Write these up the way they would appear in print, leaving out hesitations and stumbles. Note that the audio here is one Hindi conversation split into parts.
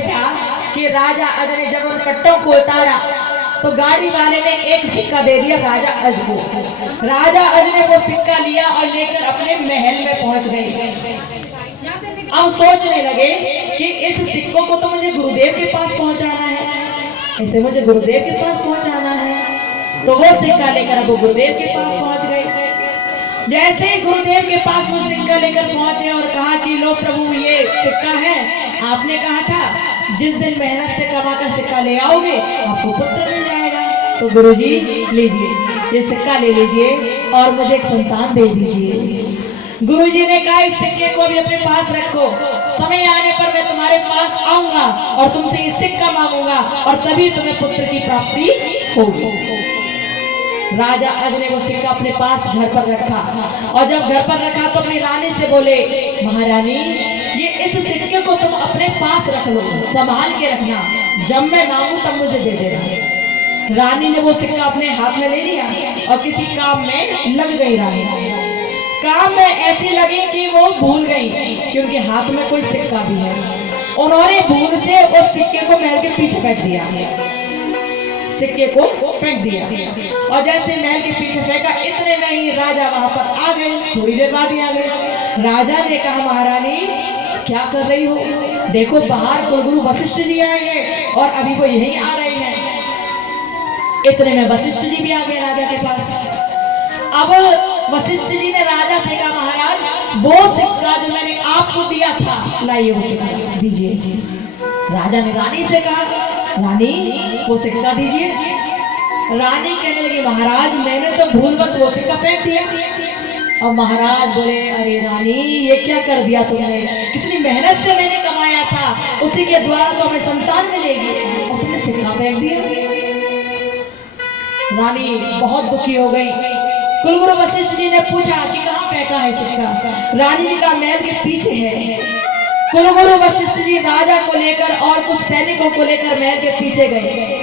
ऐसा कि राजा अज ने जब उन कट्टों को उतारा तो गाड़ी वाले ने एक सिक्का दे दिया राजा अज को। राजा अज ने वो सिक्का लिया और लेकर अपने महल में पहुंच गए। अब सोचने लगे कि इस सिक्कों को तो मुझे गुरुदेव के पास पहुंचाना है, इसे मुझे गुरुदेव के पास पहुंचाना है। तो वो सिक्का लेकर वो गुरुदेव के पास पहुंच गए। जैसे ही गुरुदेव के पास वो सिक्का लेकर पहुंचे और कहा कि लो प्रभु ये सिक्का है, आपने कहा था जिस दिन मेहनत से कमा कर सिक्का ले आओगे आपको पुत्र मिल जाएगा। तो गुरुजी लीजिए ये सिक्का ले लीजिए और मुझे एक संतान दे दीजिए। गुरुजी ने कहा इस सिक्के को भी अपने पास रखो, समय आने पर मैं तुम्हारे पास आऊंगा और तुमसे ये सिक्का मांगूंगा और तभी तुम्हें पुत्र की प्राप्ति होगी। राजा अज ने वो सिक्का अपने पास घर पर रखा और जब घर पर रखा तो अपनी रानी से बोले, महारानी ये इस सिक्के को तुम अपने पास रख लो, संभाल के रखना, जब मैं मांगू तब मुझे दे देना। रानी ने वो सिक्का अपने हाथ में ले लिया और किसी काम में लग गई। रानी काम में ऐसी लगी कि वो भूल गई कि उनके हाथ में कोई सिक्का भी है। उन्होंने भूल से उस सिक्के को महल के पीछे फेंक दिया, सिक्के को फेंक दिया और जैसे महल के पीछे फेंका इतने में ही राजा वहां पर आ गए। थोड़ी देर बाद ही आ गए। राजा ने कहा, महारानी क्या कर रही हो? देखो बाहर कुलगुरु वशिष्ठ जी आए हैं और अभी वो यहीं आ रहे हैं। इतने में वशिष्ठ जी भी आ गए राजा के पास। अब वशिष्ठ जी ने राजा से कहा, महाराज वो सिक्का जो मैंने आपको दिया था लाइए वो सिक्का दीजिए। राजा ने रानी से कहा, रानी वो सिक्का दीजिए। रानी कहने लगी, महाराज मैंने तो भूलवश वो सिक्का फेंक दिया। अब महाराज बोले, अरे रानी ये क्या कर दिया तुमने, कितनी मेहनत से मैंने कमाया था, उसी के द्वारा तो हमें संतान मिलेगी और तुमने सिक्का फेंक दिया। रानी बहुत दुखी हो गई। कुलगुरु वशिष्ठ जी ने पूछा कि कहाँ फेंका है सिक्का? रानी ने कहा महल के पीछे है। कुलगुरु वशिष्ठ जी राजा को लेकर और कुछ सैनिकों को लेकर महल के पीछे गए।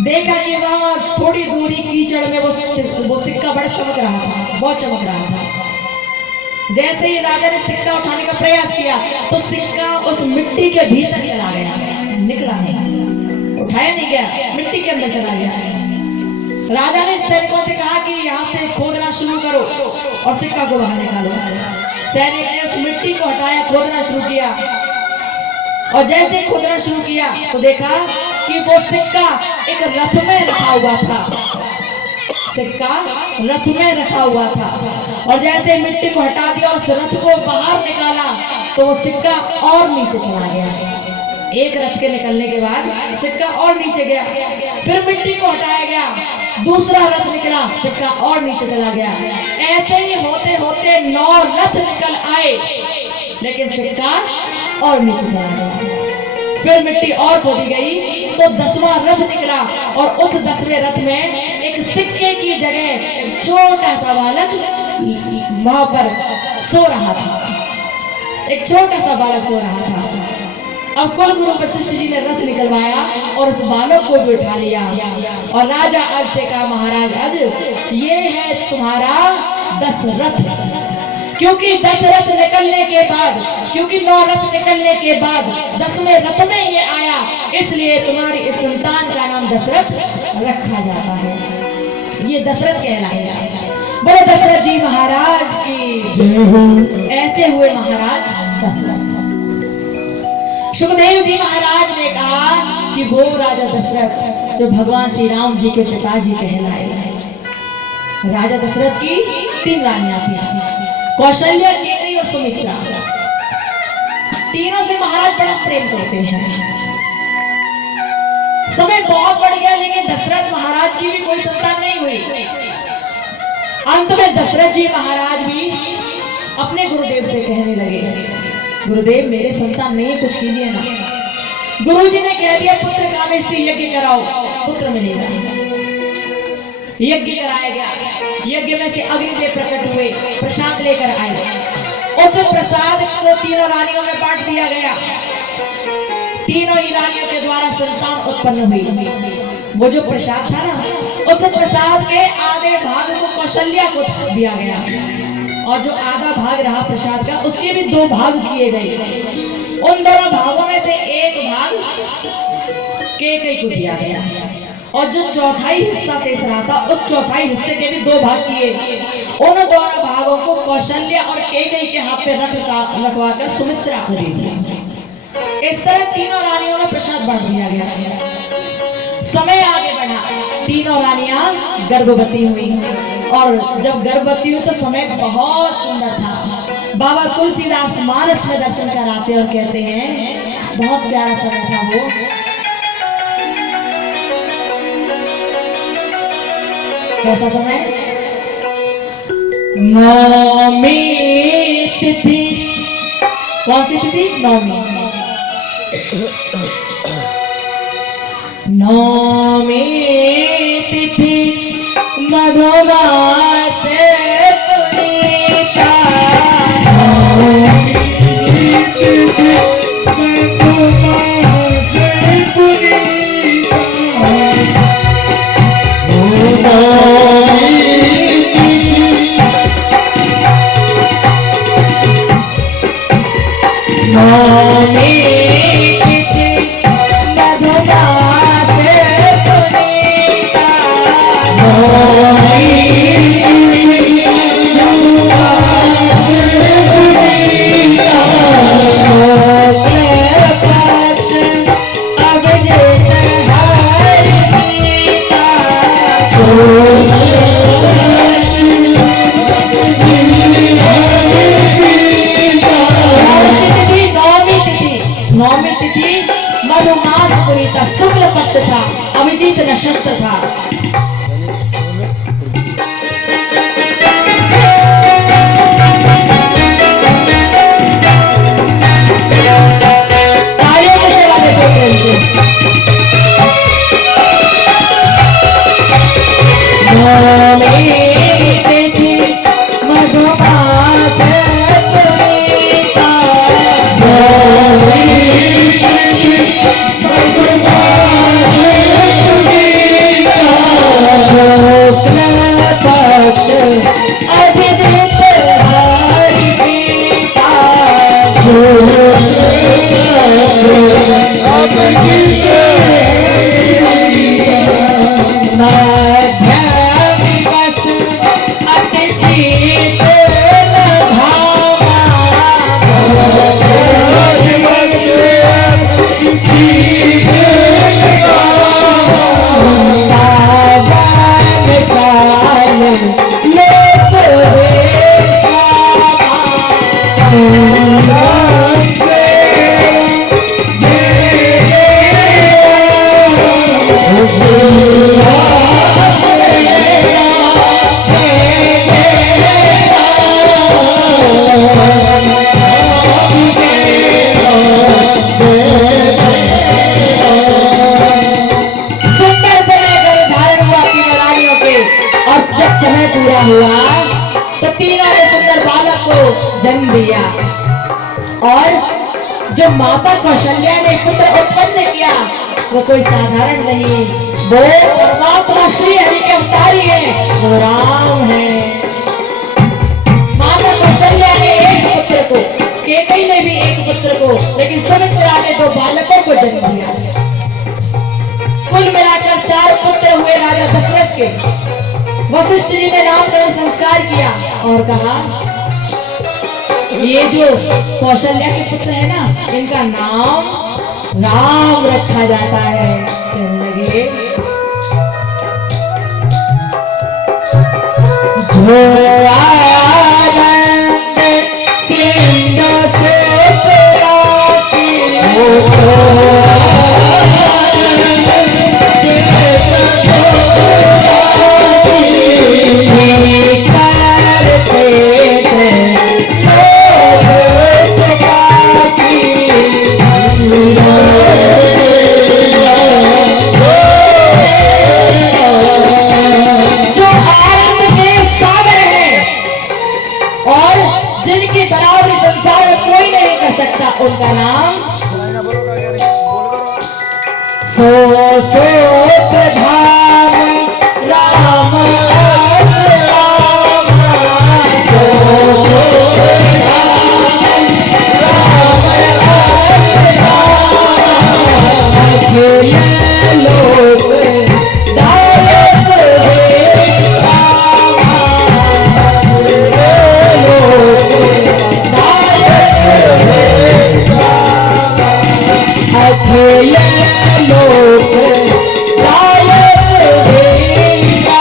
देखा कि वहां थोड़ी दूरी कीचड़ में वो सिक्का बड़ा चमक रहा था, बहुत चमक रहा था। जैसे ही राजा ने सिक्का उठाने का प्रयास किया तो सिक्का उस मिट्टी के भीतर चला गया, निकला नहीं, उठाया नहीं गया, मिट्टी के अंदर चला गया। राजा ने सैनिकों से कहा कि यहाँ से खोदना शुरू करो और सिक्का को बाहर निकालो। सैनिक ने उस मिट्टी को हटाया, खोदना शुरू किया और जैसे खोदना शुरू किया तो देखा कि वो सिक्का एक रथ में रखा हुआ था। सिक्का रथ में रखा हुआ था और जैसे मिट्टी को हटा दिया और उस रथ को बाहर निकाला तो वो सिक्का और नीचे चला गया। एक रथ के निकलने के बाद सिक्का और नीचे गया, फिर मिट्टी को हटाया गया, दूसरा रथ निकला, सिक्का और नीचे चला गया। ऐसे ही होते होते 9 रथ निकल आए लेकिन सिक्का और नीचे चला गया। फिर मिट्टी और खोदी गई तो 10वां रथ निकला और उस 10वें रथ में एक सिक्के की जगह एक छोटा सा बालक वहां पर सो रहा था। एक छोटा सा बालक सो रहा था। अब कुलगुरु वशिष्ठ जी ने रथ निकलवाया और उस बालक को भी उठा लिया और राजा अज से कहा, महाराज अज ये है तुम्हारा 10 रथ, क्योंकि 10 रथ निकलने के बाद, क्योंकि 9 रथ निकलने के बाद 10वें रथ में ये आया, इसलिए तुम्हारी इस संतान का नाम दशरथ रखा जाता है। ये दशरथ कहलाएगा। बोले दशरथ जी महाराज की। ऐसे हुए महाराज दशरथ। सुखदेव जी महाराज ने कहा कि वो राजा दशरथ जो भगवान श्री राम जी के पिताजी कहलाए। राजा दशरथ की 3 रानियां थी, कौशल्या, केकई और सुमित्रा। तीनों से महाराज बड़ा प्रेम करते हैं। समय बहुत बढ़ गया लेकिन दशरथ महाराज की भी कोई संतान नहीं हुई। अंत में दशरथ जी महाराज भी अपने गुरुदेव से कहने लगे, गुरुदेव मेरे संतान नहीं, कुछ कीजिए ना। गुरुजी ने कह दिया पुत्र कामेष्टि यज्ञ कराओ, पुत्र मिलेगा। यज्ञ कराया गया। यज्ञ में से अग्निदेव प्रकट हुए, प्रसाद लेकर आए। उस प्रसाद को तीनों रानियों में बांट दिया गया। तीनों ही रानियों के द्वारा संतान उत्पन्न हुई। वो जो प्रसाद था ना, उस प्रसाद के आधे भाग को कौशल्या को दिया गया और जो आधा भाग रहा प्रसाद का उसके भी 2 भाग किए गए। उन दोनों भागों में से एक भाग कैकेयी को दिया गया और जो चौथाई हिस्सा शेष रहा था उस चौथाई हिस्से के भी 2 भाग किए। उन दोनों भागों को कौशल्या और कैकेयी के हाथ पे रखवाकर सुमित्रा को दे दिया। इस तरह तीनों रानियों में प्रसाद बांट दिया गया। समय आगे बढ़ा, तीनों रानियां गर्भवती हुई और जब गर्भवती हुई तो समय बहुत सुंदर था। बाबा तुलसीदास मानस में दर्शन कराते और कहते हैं बहुत प्यारा समय था वो। कैसा समय? नवमी तिथि। कौन सी तिथि? नवमी। नवमी तिथि मधुमास पुनीता। नवमी तिथि मधुमास पुनीता। नवमी तिथि मधुमास पुनीता। नवमी तिथि मधुमास पुनीता, शुक्ल पक्ष था, अभिजीत नक्षत्र था। तो तीनों ने सुंदर बालक को जन्म दिया और जो माता कौशल्या ने पुत्र उत्पन्न किया वो कोई साधारण नहीं, वो परमात्मा श्री हरि के अवतारी है, वो राम है। माता कौशल्या ने एक पुत्र को, कैकेयी ने भी एक पुत्र को, लेकिन सुमित्रा ने 2 बालकों को जन्म दिया। कुल मिलाकर 4 पुत्र हुए राजा दशरथ के। वशिष्ठ जी ने नामकरण संस्कार किया और कहा ये जो कौशल्या के पुत्र है ना, इनका नाम राम रखा जाता है। कहने लगे जो आनंद सिंह से उनका नाम धाम राम राम खेल लोक गायक देगा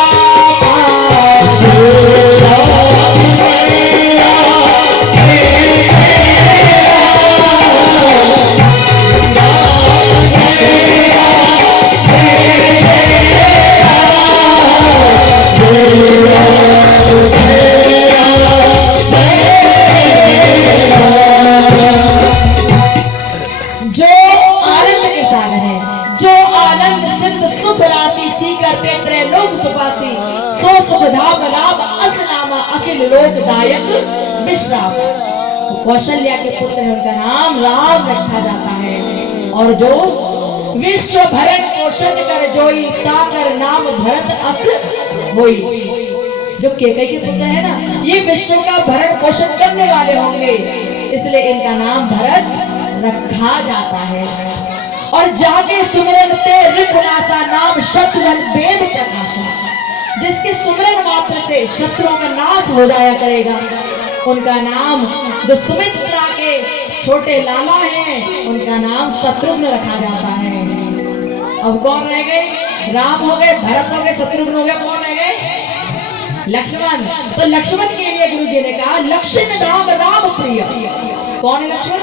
लोकदायक विश्राम। कौशल्या के पुत्र है, उनका नाम राम रखा जाता है। और जो विश्व भरण पोषण कर जोई ताकर नाम भरत अस होई। जो कैकेयी के पुत्र है ना, ये विश्व का भरण पोषण करने वाले होंगे, इसलिए इनका नाम भरत रखा जाता है। और जाके सुमिरन ते रिपुनासा नाम शत्रुघ्न वेद प्रकाशा। जिसके सुमिरन मात्र से शत्रुओं का नाश हो जाया करेगा, उनका नाम, जो सुमित्रा के छोटे लाला हैं, उनका नाम शत्रुघ्न रखा जाता है। अब कौन रह गए? राम हो गए, भरत हो गए, शत्रुघ्न हो गए, कौन रह गए? लक्ष्मण। तो लक्ष्मण के लिए गुरु जी ने कहा लक्ष्मण धाम राम प्रिय। कौन है लक्ष्मण?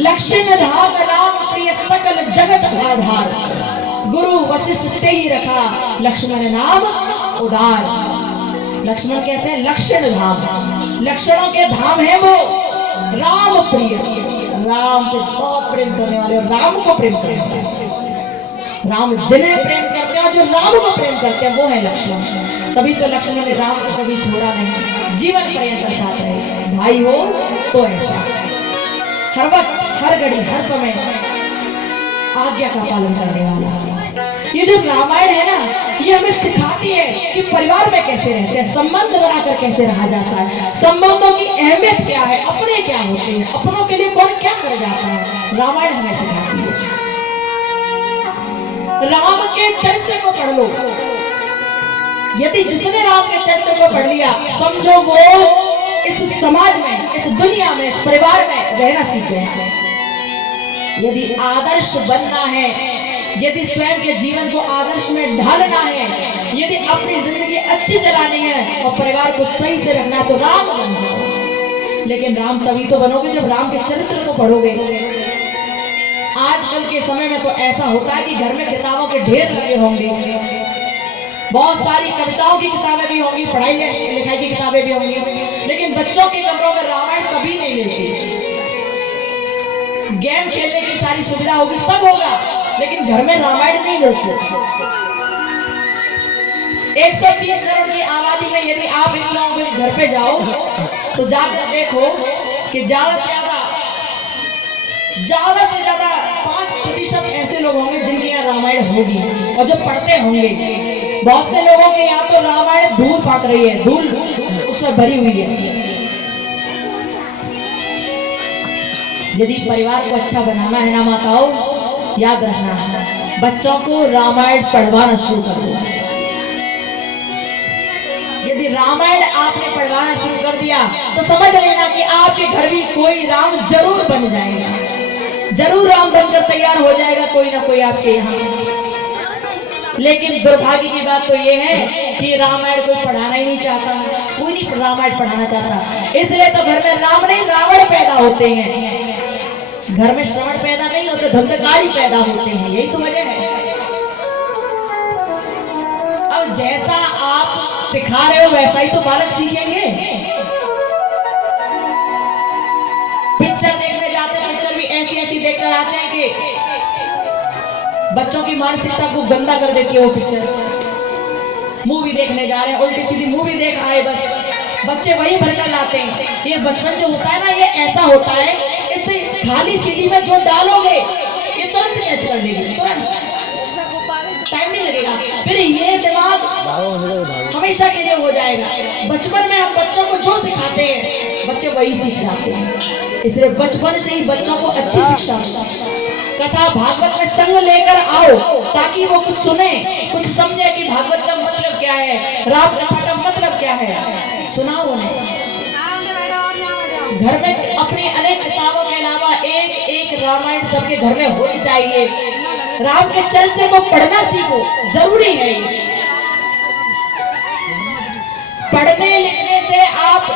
लक्ष्मण धाम राम प्रिय सकल जगत आधार। गुरु वशिष्ठ से ही रखा लक्ष्मण नाम उदार। लक्ष्मण कैसे है? लक्षण धाम, लक्षणों के धाम है वो। राम प्रिय, राम से बहुत प्रेम करने वाले, राम को प्रेम करने वाले। राम जिन्हें प्रेम करते हैं, जो राम को प्रेम करते हैं, वो है लक्ष्मण। तभी तो लक्ष्मण ने राम को कभी छोड़ा नहीं, जीवन पर्यंत साथ रहे। भाई हो तो ऐसा हर वक्त, हर घड़ी, हर समय आज्ञा का पालन करने वाला। ये जो रामायण है ना, ये हमें सिखाती है कि परिवार में कैसे रहते हैं, संबंध बनाकर कैसे रहा जाता है, संबंधों की अहमियत क्या है, अपने क्या होते हैं, अपनों के लिए कौन क्या कर जाता है। रामायण हमें सिखाती है। राम के चरित्र को पढ़ लो, यदि जिसने राम के चरित्र को पढ़ लिया, समझो वो इस समाज में, इस दुनिया में, इस परिवार में रहना सीख गया। यदि आदर्श बनना है, यदि स्वयं के जीवन को आदर्श में ढालना है, यदि अपनी जिंदगी अच्छी चलानी है और परिवार को सही से रखना है, तो राम बन जाओ। लेकिन राम तभी तो बनोगे जब राम के चरित्र को पढ़ोगे। आजकल के समय में तो ऐसा होता है कि घर में किताबों के ढेर लगे होंगे, बहुत सारी कविताओं की किताबें भी होंगी, पढ़ाई लिखाई की किताबें भी होंगी, लेकिन बच्चों के कमरों में रामायण कभी नहीं मिलती। गेम खेलने की सारी सुविधा होगी, सब होगा, लेकिन घर में रामायण नहीं मिलती। 130 करोड़ की आबादी में यदि आप इन लोगों के घर पे जाओ तो जाकर देखो कि ज्यादा से ज्यादा 5% ऐसे लोग होंगे जिनके यहाँ रामायण होगी और जो पढ़ते होंगे। बहुत से लोगों के यहाँ तो रामायण धूल फाट रही है, धूल उसमें भरी हुई है। यदि परिवार को अच्छा बनाना है ना माताओं, याद रखना है, बच्चों को रामायण पढ़वाना शुरू कर दो। यदि रामायण आपने पढ़वाना शुरू कर दिया तो समझ लेना कि आपके घर भी कोई राम जरूर बन जाएगा, जरूर राम बनकर तैयार हो जाएगा कोई ना कोई आपके यहाँ। लेकिन दुर्भाग्य की बात तो ये है कि रामायण कोई पढ़ाना ही नहीं चाहता, कोई नहीं रामायण पढ़ाना चाहता। इसलिए तो घर में राम नहीं रावण पैदा होते हैं, घर में श्रवण पैदा नहीं होते, धंधकारी पैदा होते हैं। यही तो वजह है। अब जैसा आप सिखा रहे हो वैसा ही तो बालक सीखेंगे। पिक्चर देखने जाते हैं, पिक्चर भी ऐसी देखकर आते हैं कि बच्चों की मानसिकता को गंदा कर देती है वो पिक्चर। मूवी देखने जा रहे हैं, उल्टी सीधी मूवी देख आए, बस बच्चे वही भरकर लाते हैं। ये बचपन जो होता है ना, ये ऐसा होता है, इसे खाली सीढ़ी में जो डालोगे ये तुरंत कैच कर लेगी, तुरंत, टाइम नहीं लगेगा। फिर ये दिमाग हमेशा के लिए हो जाएगा। बचपन में हम बच्चों को जो सिखाते हैं बच्चे वही सीख जाते हैं। इसलिए बचपन से ही बच्चों को अच्छी शिक्षा, कथा भागवत में संग लेकर आओ ताकि वो कुछ सुने, कुछ समझे कि भागवत का मतलब क्या है, राम कथा का मतलब क्या है। सुनाओ उन्हें। घर में अपनी अनेक किताबों के अलावा एक एक रामायण सबके घर में होनी चाहिए। राम के चरित्र को पढ़ना सीखो, जरूरी है। पढ़ने लिखने से आप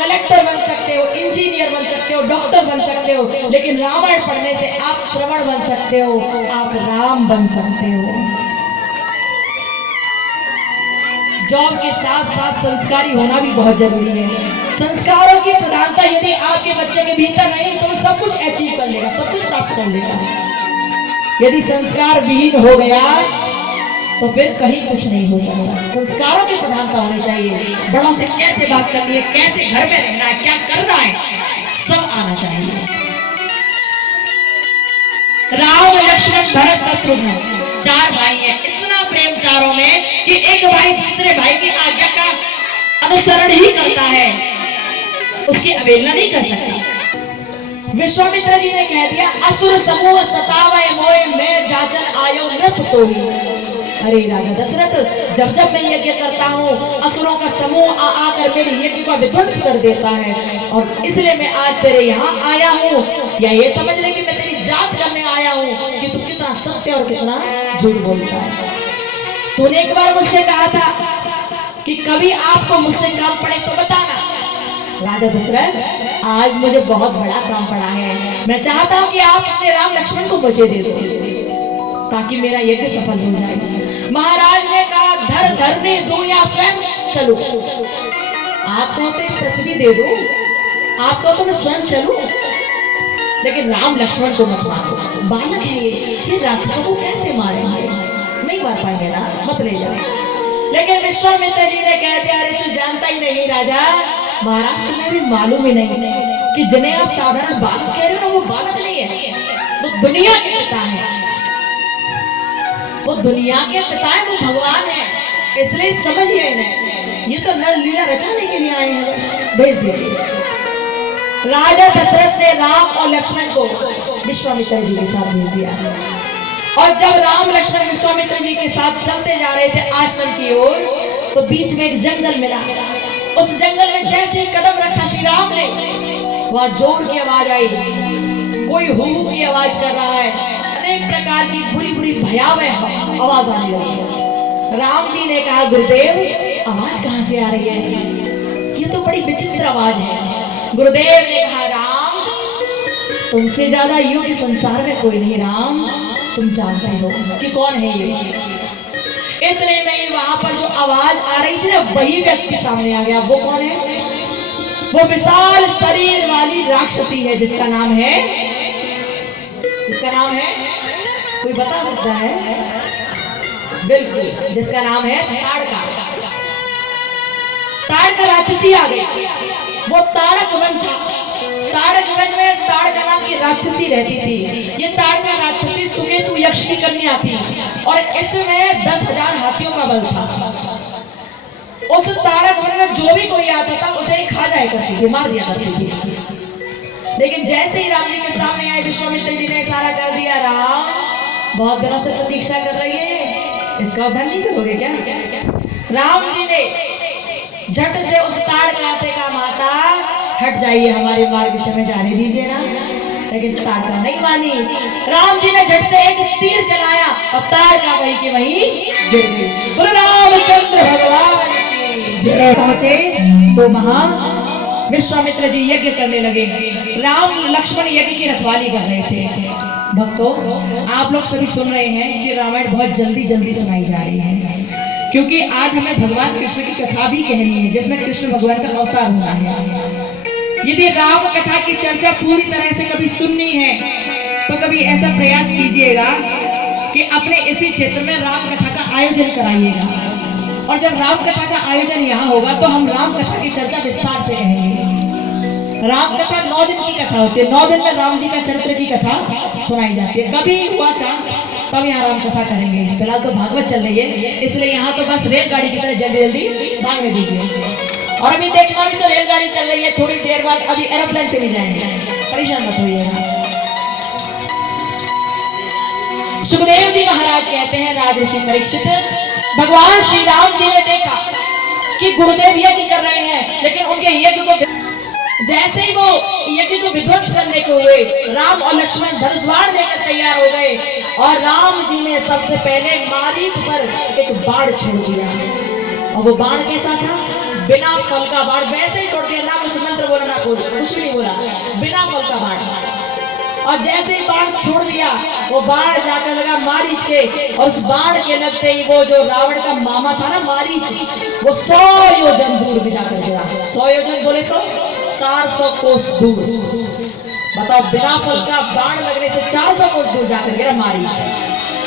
कलेक्टर बन सकते हो, इंजीनियर बन सकते हो, डॉक्टर बन सकते हो, लेकिन रामायण पढ़ने से आप श्रवण बन सकते हो, आप राम बन सकते हो। जॉब के साथ साथ संस्कारी होना भी बहुत जरूरी है। संस्कारों की प्रधानता यदि आपके बच्चे के भीतर नहीं तो सब कुछ अचीव कर लेगा, सब कुछ प्राप्त कर लेगा। यदि संस्कार विहीन हो गया तो फिर कहीं कुछ नहीं हो सकता। संस्कारों की प्रधानता होनी चाहिए। बड़ों से कैसे बात करनी है, कैसे घर में रहना है, क्या करना है, सब आना चाहिए। राम लक्ष्मण भरत शत्रुघ्न 4 भाई हैं। इतना प्रेम चारों में कि एक भाई दूसरे भाई की आज्ञा का अनुसरण ही करता है, उसकी अवहेलना नहीं कर सकता। विश्वामित्र जी ने कह दिया, असुर समूह सतावे मोय मैं जाचन आयो नृप तोहि। अरे राजा दशरथ, जब जब मैं यज्ञ करता हूँ असुरों का समूह आकर मेरे यज्ञ का विध्वंस कर देता है, और इसलिए मैं आज तेरे यहाँ आया हूँ, या ये समझ ले कि मैं तेरी जांच करने आया हूँ कि तू कितना सत्य और कितना झूठ बोलता है। तूने एक बार मुझसे कहा था कि कभी आपको मुझसे काम पड़े तो बताना। राजा दशरथ, आज मुझे बहुत बड़ा काम पड़ा है। मैं चाहता हूँ कि आप अपने राम लक्ष्मण को मुझे दे दो ताकि मेरा यज्ञ सफल हो जाए। महाराज ने कहा, धर धरने दो या स्वयं चलो। आपको तो पृथ्वी दे दो, आपको तो मैं स्वयं चलूं, लेकिन राम लक्ष्मण को मत मारो। बालक है ये राक्षसों को कैसे मारेंगे, नहीं मार पाएंगे ना, मत ले जाओ। लेकिन विश्वामित्र जी ने कह दिया, अरे तू जानता ही नहीं राजा, महाराष्ट्र में भी मालूम ही नहीं कि जिन्हें आप साधारण बालक कह रहे हो ना, वो बालक नहीं है, वो दुनिया के पिता है, वो दुनिया के पिता है, वो भगवान है। इसलिए समझिए इन्हें, ये तो नर लीला रचाने के लिए आए हैं, बस भेज दीजिए। राजा दशरथ ने राम और लक्ष्मण को विश्वामित्र जी के साथ भेज दिया, और जब राम लक्ष्मण विश्वामित्र जी के साथ चलते जा रहे थे आश्रम की ओर, तो बीच में एक जंगल मिला। उस जंगल में जैसे ही कदम रखा श्री राम ने, वहां जोर की आवाज आई, कोई हू की आवाज कर रहा है, अनेक प्रकार की बुरी बुरी भयावह आवाज आने लगी। राम जी ने कहा, गुरुदेव आवाज कहां से आ रही है, ये तो बड़ी विचित्र आवाज है। गुरुदेव ने कहा, राम तुमसे ज्यादा योग्य संसार में कोई नहीं। राम तुम जानते हो कि कौन है ये। इतने में ही वहां पर जो आवाज आ रही थी ना, वही व्यक्ति सामने आ गया। वो कौन है? वो विशाल शरीर वाली राक्षसी है, जिसका नाम है कोई बता सकता है? बिल्कुल, जिसका नाम है ताड़का। ताड़का राक्षसी आ गई। वो ताड़क वन था। ताड़क वन में ताड़का नाम की राक्षसी रहती थी। ये ताड़का राक्षसी सुकेतु यक्ष की कन्या थी, और इसमें 10,000 हाथियों का बल था। उस ताड़क वन में जो भी कोई आता था उसे ही खा जाया करती थी, मार दिया करती थी। लेकिन जैसे ही राम जी के सामने आए, विश्वामित्र जी ने इशारा कर दिया, राम बहुत दिनों से प्रतीक्षा कर रही है, इसका उद्धार नहीं करोगे क्या? राम जी ने झट से उस ताड़का से कहा, माता हट जाइए, हमारे मार्ग से हमें जाने दीजिए ना। लेकिन ताड़का नहीं मानी। राम जी ने झट से एक तीर चलाया और ताड़का वहीं की वहीं गिर गई। बोलो रामचंद्र भगवान की। पहुंचे तो वहां विश्वामित्र जी यज्ञ करने लगे। राम लक्ष्मण यज्ञ की रखवाली कर रहे थे। भक्तों, आप लोग सभी सुन रहे हैं कि रामायण बहुत जल्दी जल्दी सुनाई जा रही है, क्योंकि आज हमें भगवान कृष्ण की कथा भी कहनी है, जिसमें कृष्ण भगवान का अवतार हुआ है। यदि राम कथा की चर्चा पूरी तरह से कभी सुननी है तो कभी ऐसा प्रयास कीजिएगा कि अपने इसी क्षेत्र में राम कथा का आयोजन कराइएगा, और जब राम कथा का आयोजन यहाँ होगा तो हम राम कथा की चर्चा विस्तार से कहेंगे। राम कथा 9 दिन की कथा होती है। 9 दिन में राम जी का चरित्र की कथा सुनाई जाती है। कभी हुआ चांस तब यहाँ राम कथा करेंगे। फिलहाल तो भागवत चल रही है, इसलिए यहाँ तो बस रेलगाड़ी की तरह जल्दी जल्दी भागने दीजिए। और अभी देखना भी तो रेलगाड़ी चल रही है, थोड़ी देर बाद अभी एरोप्लेन से भी जाएंगे, परेशान मत होइएगा। सुखदेव जी महाराज कहते हैं, राजर्षि परीक्षित, भगवान श्री राम जी ने देखा कि गुरुदेव यज्ञ कर रहे हैं, लेकिन उनके यज्ञ को जैसे ही वो यज्ञ को विध्वंस करने को हुए, राम और लक्ष्मण धनुष बाण लेकर तैयार हो गए और राम जी ने सबसे पहले मारीच पर एक बाण छोड़ दिया। और वो बाण कैसा था? बिना फल का बाण, वैसे ही छोड़ दिया, ना कुछ मंत्र बोला ना कुछ भी नहीं बोला, बिना फल का बाण। और जैसे ही बाण छोड़ दिया, वो बाण जाकर लगा मारीच के, और उस बाण के लगते ही वो जो रावण का मामा था ना मारीच, वो 100 योजन दूर भी जाकर गिरा। 100 योजन बोले तो 400 कोस दूर। बताओ, बिना फल का बाण लगने से 400 कोस दूर जाकर गिरा मारीच।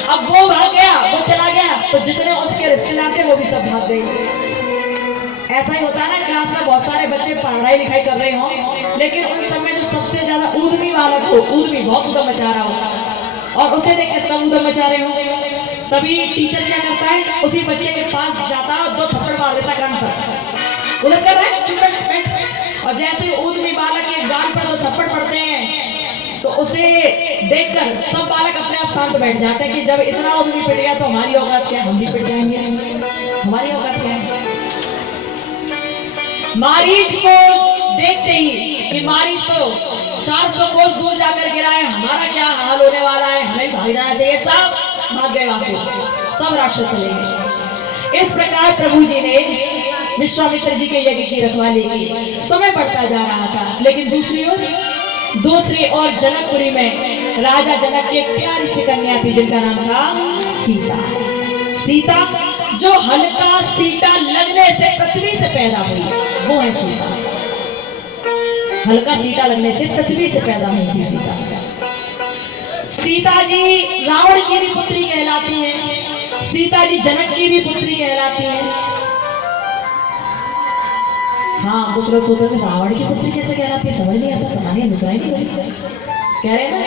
अब वो भाग गया, वो चला गया, तो जितने उसके रिश्तेदार थे वो भी सब भाग गए। ऐसा ही होता है ना, क्लास में बहुत सारे बच्चे पढ़ाई लिखाई कर रहे हो, लेकिन उस समय जो सबसे ज्यादा ऊधमी बालक हो, ऊधमी बहुत उधम मचा रहा हो, और उसे देख के सब उधम मचा रहे हो, तभी टीचर क्या करता है, उसी बच्चे के पास जाता है और 2 थप्पड़ मार देता कान पर। उधर कर रहा है, चुप बैठ। और जैसे ऊधमी बालक के गाल पर 2 थप्पड़ पड़ते हैं, तो उसे देखकर सब बालक अपने आप शांत बैठ जाते हैं कि जब इतना ऊधमी पिट गया तो हमारी औकात क्या है, हम भी पिट जाएंगे। हमारी औकात क्या है? मारीच को देखते ही कि मारीच तो 400 कोस दूर जाकर गिरा है, हमारा क्या हाल होने वाला है, हमें भाग जाना चाहिए। सब भाग गए वहां से, सब राक्षस चले गए। इस प्रकार प्रभु जी ने विश्वामित्र जी के यज्ञ की रखवाली की। समय बढ़ता जा रहा था, लेकिन दूसरी ओर जनकपुरी में राजा जनक की एक प्यारी सी कन्या थी, जिनका नाम था सीता। सीता जो हल्का सीता लगने से पृथ्वी से पैदा हुई, वो है सीता। हल्का सीता लगने से पृथ्वी से पैदा हुई थी सीता। सीता जी रावण की भी पुत्री कहलाती हैं, सीता जी जनक की भी पुत्री कहलाती हैं। हाँ, कुछ लोग सोचते थे रावण की पुत्री कैसे कहलाती है, समझ नहीं आता, कहानी अनुसराई नहीं कह रहे ना।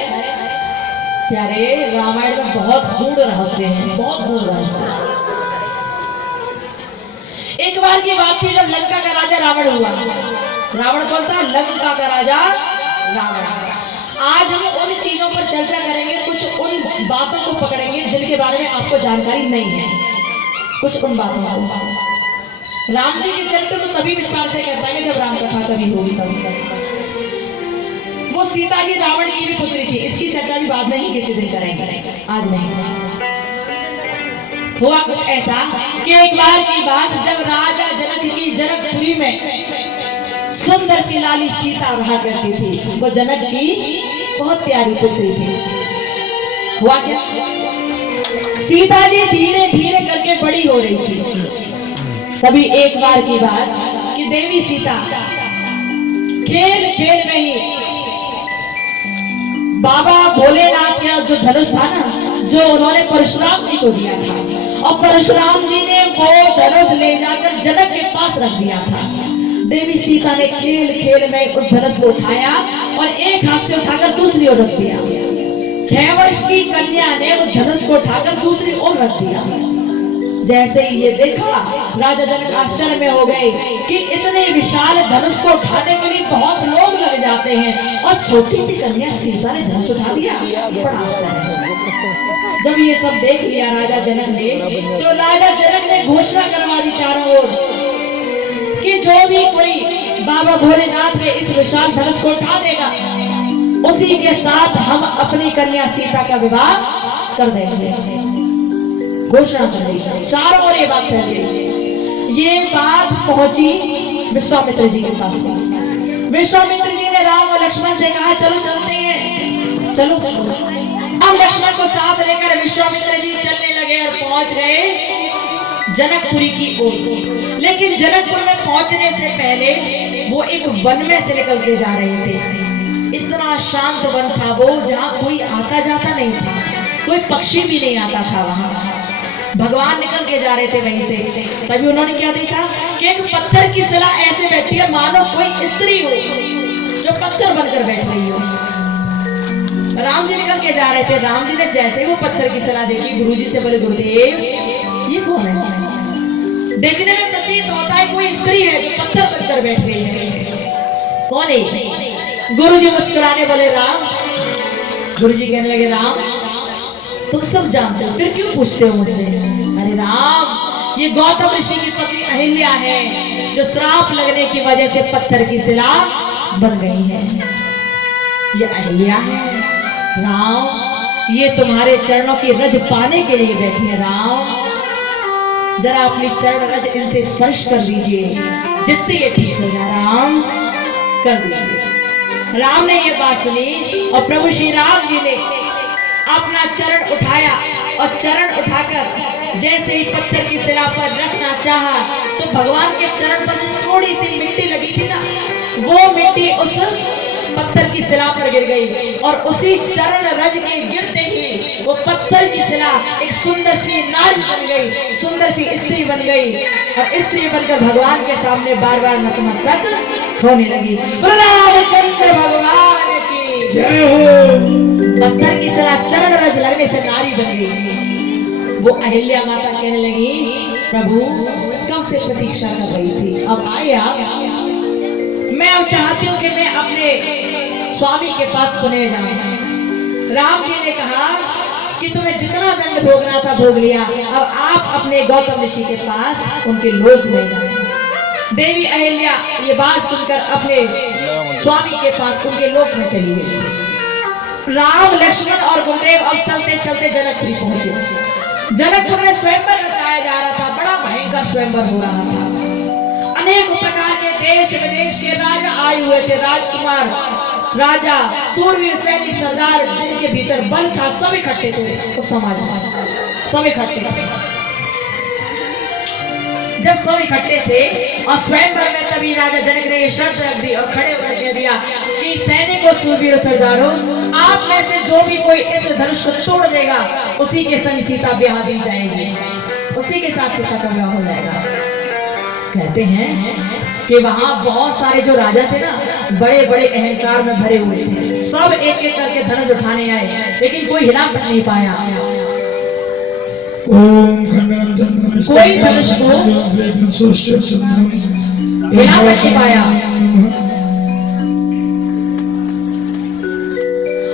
प्यारे, रामायण में बहुत गूढ़ रहस्य है, बहुत गूढ़ रहस्य। एक बार की बात थी जब लंका का राजा रावण हुआ। रावण कौन था? लंका का राजा रावण। आज हम उन चीजों पर चर्चा करेंगे, कुछ उन बातों को पकड़ेंगे जिनके बारे में आपको जानकारी नहीं है, कुछ उन बातों को। राम जी के चरित्र तो तभी विस्तार से कह पाएंगे जब राम कथा कभी होगी तभी। वो सीता जी रावण की भी पुत्री थी, इसकी चर्चा भी बाद में ही किसी दिन करेंगे, आज नहीं। हुआ कुछ ऐसा कि एक बार की बात, जब राजा जनक की जनकपुरी में सुंदर सी लाली सीता रहा करती थी, वो जनक की बहुत प्यारी पुत्री थी। हुआ क्या, सीता जी धीरे धीरे करके बड़ी हो रही थी। तभी एक बार की बात कि देवी सीता खेल खेल में ही बाबा भोलेनाथ का जो धनुष था ना, जो उन्होंने परशुराम जी को दिया था, और परशुराम जी ने वो धनुष ले जाकर जनक के पास रख दिया था। देवी सीता ने खेल खेल में उस धनुष को उठाया और एक हाथ से उठाकर दूसरी ओर रख दिया। 6 वर्ष की कन्या ने उस धनुष को उठाकर दूसरी ओर रख दिया। जैसे ही ये देखा, राजा जनक आश्चर्य में हो गए कि इतने विशाल धनुष को उठाने के लिए बहुत लोग लग जाते हैं, और छोटी सी कन्या सीता ने धनुष उठा लिया। बड़ा आश्चर्य। जब ये सब देख लिया राजा जनक ने, तो राजा जनक ने घोषणा करवा दी चारों ओर कि जो भी कोई बाबा भोलेनाथ के इस विशाल धनुष को उठा देगा, उसी के साथ हम अपनी कन्या सीता का विवाह कर देंगे। घोषणा कर दी, चारों ओर ये बात फैली। ये बात पहुंची विश्वामित्र जी के पास। विश्वामित्र जी ने राम और लक्ष्मण से कहा, चलो चलते हैं, चलो। अब लक्ष्मण को साथ लेकर विश्वामित्र जी चलने लगे और पहुंच गए जनकपुरी की ओर। लेकिन जनकपुर में पहुंचने से पहले वो एक वन में से निकल के जा रहे थे। इतना शांत वन था वो, जहाँ कोई आता जाता नहीं था, कोई पक्षी भी नहीं आता था वहां। भगवान निकल के जा रहे थे वहीं से। तभी उन्होंने क्या देखा कि एक पत्थर की शिला ऐसे बैठी है मानो कोई स्त्री हो जो पत्थर बनकर बैठ रही हो। राम जी निकल के जा रहे थे। राम जी ने जैसे ही वो पत्थर की शिला देखी, गुरुजी से बोले, गुरुदेव ये कौन है? देखने में प्रतीत होता है कोई स्त्री है जो पत्थर बनकर बैठ गई है। कौन है? गुरुजी मुस्कुराने बोले, राम। गुरुजी कहने लगे, राम तुम सब जानते हो, फिर क्यों पूछते हो मुझसे? अरे राम, ये गौतम ऋषि की पत्नी अहिल्या है, जो श्राप लगने की वजह से पत्थर की शिला बन गई है। ये अहिल्या है राम, ये तुम्हारे चरणों की रज पाने के लिए बैठी है राम। जरा अपनी चरण रज इनसे स्पर्श कर दीजिए, जिससे ये ठीक हो जाए राम, कर दीजिए। राम ने ये बात सुनी और प्रभु श्री राम जी ने अपना चरण उठाया और चरण उठाकर जैसे ही पत्थर की शिला पर रखना चाहा तो भगवान के चरण पर थोड़ी सी मिट्टी लगी थी ना, वो मिट्टी उस पत्थर की शिला पर गिर गई और उसी चरण रज के गिरते ही वो पत्थर की शिला एक सुंदर सी नारी बन गई, सुंदर सी स्त्री बन गई और स्त्री बनकर भगवान के सामने बार बार नतमस्तक होने लगी। रामचंद्र भगवान की जय हो। पत्थर की शिला चरण रज लगने से नारी बन गई। वो अहिल्या माता कहने लगी, प्रभु कब से प्रतीक्षा कर रही थी, अब आए आप। मैं अब चाहती हूँ कि मैं अपने स्वामी के पास पुनः जाऊं। राम जी ने कहा कि तुम्हें जितना दंड भोगना था भोग लिया, अब आप अपने गौतम ऋषि के पास उनके लोक में जाएं। देवी अहिल्या ये बात सुनकर अपने स्वामी के पास उनके लोक में चली गई। राम लक्ष्मण और गुरुदेव अब चलते चलते जनकपुरी पहुंचे। जनकपुर में स्वयंवर रचाया जा रहा था, बड़ा भयंकर स्वयंवर हो रहा था। अनेक प्रकार के देश विदेश के राजा आए हुए थे, राजकुमार राजा सूरवीर सैनिक सरदार जिनके भीतर बल था, सब इकट्ठे थे उस समाज में, सब इकट्ठे थे। जब सब इकट्ठे थे और स्वयंवर में तभी राजा जनक ने ये शर्त रख दी और खड़े होकर कह दिया कि सैनिकों सूरवीर सरदारों, आप में से जो भी कोई इस धनुष को तोड़ देगा उसी के संग सीता ब्याह दी जाएगी, उसी के साथ सीता का ब्याह हो जाएगा। कहते हैं कि वहां बहुत सारे जो राजा थे ना, बड़े बड़े अहंकार में भरे हुए थे, सब एक एक करके धनुष उठाने आए, लेकिन कोई हिला कर नहीं पाया। कोई धनुष को हिला कर नहीं पाया।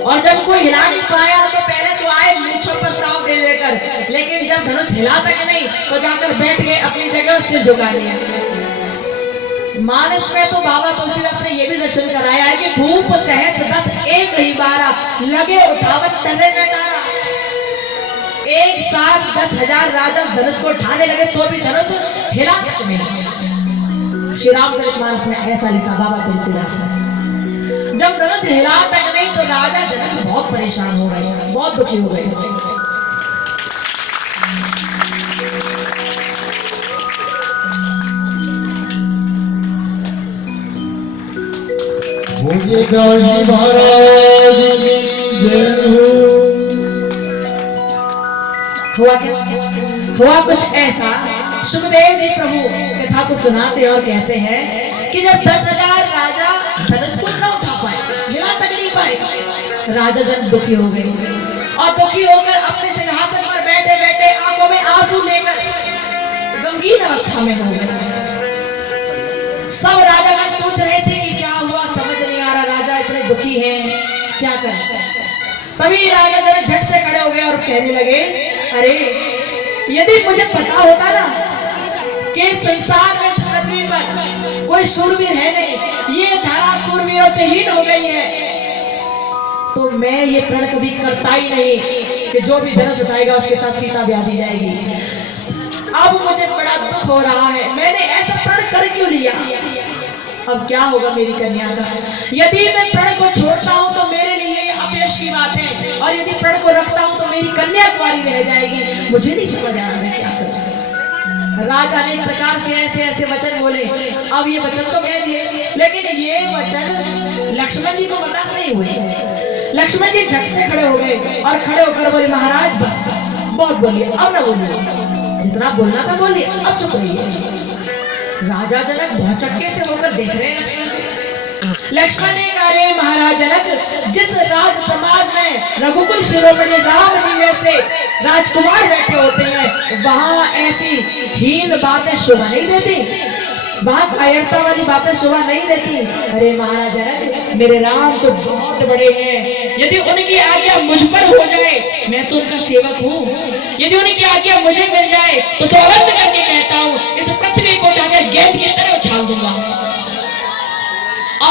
और जब कोई हिला नहीं पाया तो पहले तो आए मूंछों पर ताव दे देकर, लेकिन जब धनुष हिला तक नहीं तो जाकर बैठ गए अपनी जगह, सिर झुका लिया। मानस में तो बाबा तुलसीदास ने यह भी दर्शन कराया है कि भूप सहस दस एक ही बारा, लगे उठावत तले न टारा। एक साथ 10,000 राजा धनुष को उठाने लगे तो भी धनुष हिला तक नहीं। श्री रामचरितमानस में ऐसा लिखा बाबा तुलसीदास ने। जब धनुष हिला तक नहीं तो राजा जनक बहुत परेशान हो गए, बहुत दुखी हो गए। हुआ क्या? हुआ कुछ ऐसा, सुखदेव जी प्रभु कथा को सुनाते और कहते हैं कि जब 10,000 राजा धनुष को न उठा पाए, हिला तक नहीं पाए, राजा जन दुखी हो गए और दुखी होकर अपने सिंहासन पर बैठे बैठे आंखों में आंसू लेकर गमगीन अवस्था में हो गए। सब राजागण सोच रहे थे कि क्या हुआ, समझ नहीं आ रहा, राजा इतने दुखी हैं, क्या करें। तभी राजा जरा झट से खड़े हो गए और कहने लगे, अरे यदि मुझे पता होता ना कि संसार में पृथ्वी पर कोई शूरवीर है नहीं, ये धरा शूरवीरों से हीन हो गई है, तो मैं ये प्रण कभी करता ही नहीं कि जो भी धनुष उठाएगा उसके साथ सीता ब्याह दी जाएगी। अब मुझे बड़ा दुख हो रहा है, मैंने ऐसा प्रण कर क्यों लिया, अब क्या होगा मेरी कन्या का। यदि मैं प्रण को छोड़ता हूँ तो मेरे लिए अपयश की बात है, और यदि प्रण को रखता हूँ तो मेरी कन्या कुंवारी रह जाएगी। मुझे नहीं समझ आ रहा है क्या करूं। राजा ने प्रकार से ऐसे ऐसे वचन बोले। अब ये वचन तो कह दिए, लेकिन ये वचन लक्ष्मण जी को बर्दाश्त नहीं हुए। लक्ष्मण जी झट से खड़े हो गए और खड़े होकर बोले, महाराज बस बहुत बोलिए, अब ना बोलिए, जितना बोलना था बोलिए, अब चुप रहिए। राजा जनक बहुत चक्के से होकर देख रहे हैं लक्ष्मण जी। लक्ष्मण ने कहा, अरे महाराज जनक, जिस राज समाज में रघुकुल शिरोमणि राम जी जैसे राजकुमार बैठे होते हैं, वहां ऐसी हीन बातें शोभा नहीं देती, वहां कायरता वाली बातें शोभा नहीं देती। अरे महाराज जनक, मेरे राम तो बहुत बड़े हैं, यदि उनकी आज्ञा मुझ पर हो जाए, मैं तो उनका सेवक हूँ, यदि उनकी आज्ञा मुझे मिल जाए तो सौगंध करके कहता हूँ, इस पृथ्वी को उठाकर गेंद की तरह उछाल दूंगा।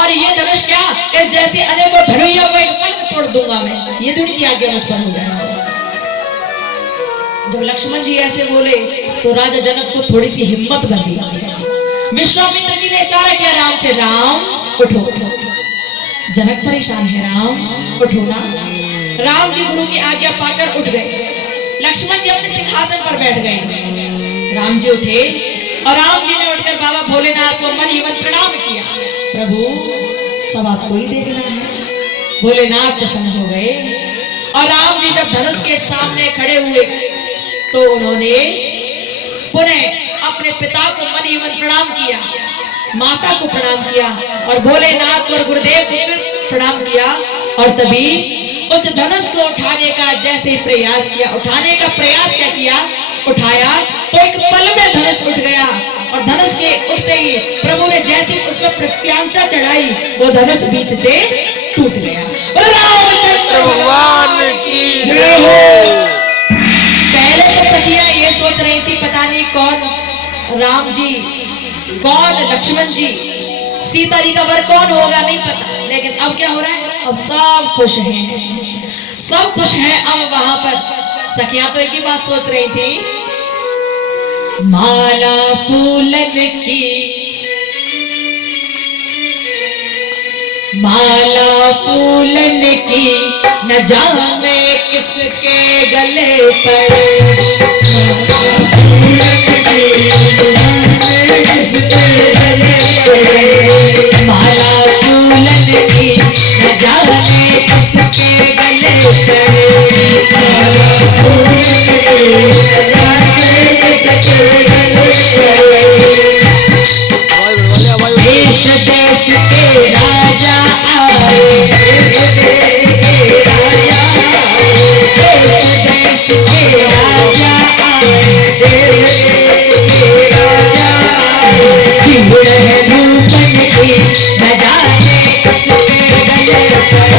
और ये धनुष क्या इस जैसे अनेकों धनुइयों को एक पल में तोड़ दूंगा मैं, ये दुनिया की आज्ञा मुझ पर हो जाएगा। जब लक्ष्मण जी ऐसे बोले तो राजा जनक को थोड़ी सी हिम्मत बंधी। विश्वामित्र जी ने इशारा किया राम से, राम उठो। जनक परेशान है, राम उठो ना। राम जी गुरु की आज्ञा पाकर उठ गए। लक्ष्मण जी अपने सिंहासन पर बैठ गए। राम जी उठे और राम जी ने उठकर बाबा भोलेनाथ को मन ही मन प्रणाम किया। प्रभु सब आपको ही देखना है। भोलेनाथ प्रसन्न हो गए और राम जी जब धनुष के सामने खड़े हुए तो उन्होंने पुनः अपने पिता को मन ही मन प्रणाम किया, माता को प्रणाम किया और भोलेनाथ और गुरुदेव को प्रणाम किया। और तभी उस धनुष को उठाने का जैसे प्रयास किया, उठाने का प्रयास क्या किया, उठाया तो एक पल में धनुष उठ गया। और धनुष के उठते ही प्रभु ने जैसी उस पर प्रत्यांशा चढ़ाई वो धनुष बीच से टूट गया। भगवान की जय हो। पहले तो सखियां ये सोच रही थी पता नहीं कौन राम जी, कौन लक्ष्मण जी, सीता जी का वर कौन होगा नहीं पता। लेकिन अब क्या हो रहा है, अब सब खुश हैं, सब खुश हैं। अब वहां पर सखियां तो एक ही बात सोच रही थी, माला फूलन की, माला फूलन की न जाने किसके गले पर, माला फूलन की न जाने किसके गले पर, देश देश के राजा आए, देश देश के राजा आए, रूपन की न जाने किसके गले पर,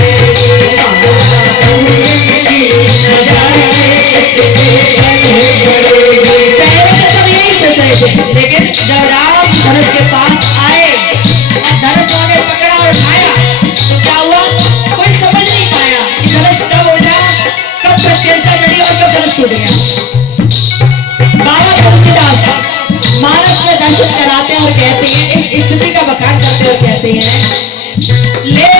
लेकिन जब राम धनुष के पास आए और धनुष उन्होंने पकड़ा और उठाया तो क्या हुआ, कोई समझ नहीं पाया कि धनुष कब उठा, कब प्रत्यंता चढ़ी और कब धनुष टूट गया। बाबा तुलसीदास मानस में दर्शन कराते हैं और कहते हैं, इस स्थिति का बखान करते हुए कहते हैं, ले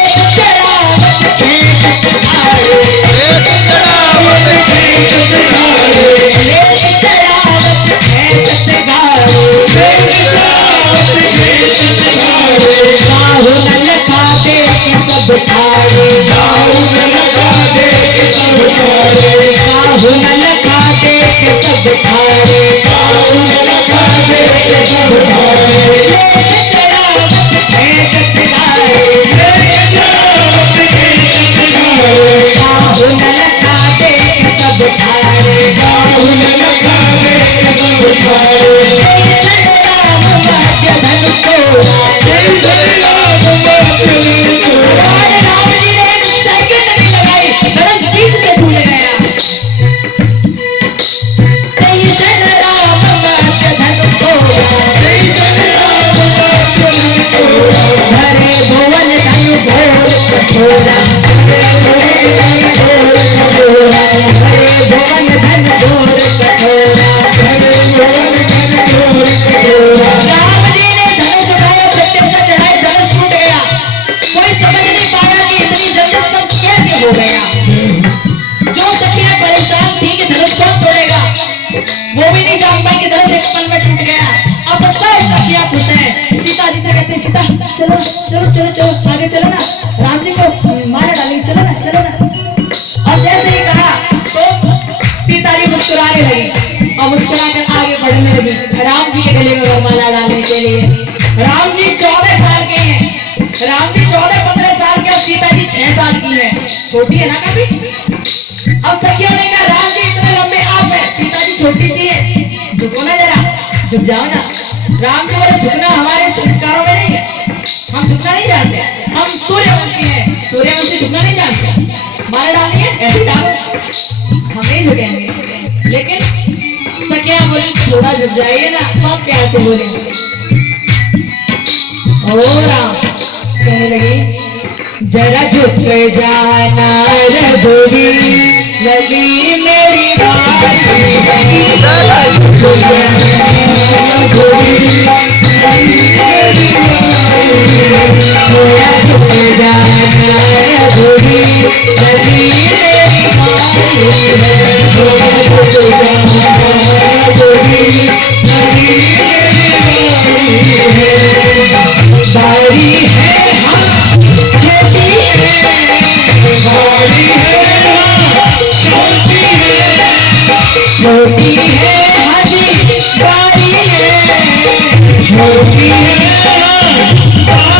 चलो चलो चलो चलो आगे चलो ना, राम जी को मार डालेंगे, चलो ना चलो ना। और जैसे ही कहा तो सीता जी मुस्कुराने लगी और मुस्कुराकर आगे बढ़ने लगी राम जी के गले में वरमाला डालने के लिए। राम जी 14 साल के हैं, राम जी 14-15 साल के और सीता जी 6 साल की है, छोटी है ना काफी। अब सखियों ने कहा राम जी इतने लंबे आप है, सीता जी छोटी सी है, झुको ना जरा, झुक जाओ ना। राम जी बोले झुकना हमारे संस्कारों में नहीं है, हम झुकना नहीं जानते, हम सूर्यवंशी हैं, सूर्यवंशी झुकना नहीं जानते। माला डालनी है ऐसे डालो, हम नहीं झुकेंगे। लेकिन सखिया बोली थोड़ा झुक जाइए ना, तो आप प्यार से बोले ओ राम कहने लगी जरा झुक जाना रघुवी लली मेरी बारी जरा झुक जाना रघुवी लली मेरी बारी जरा झुक जाना रघुवी लली मेरी बारी जरा झुक जाना रघुवी लली मेरी बारी है हाँ छोटी है बारी है हाँ छोटी है हाँ जी बारी है छोटी है हाँ बारी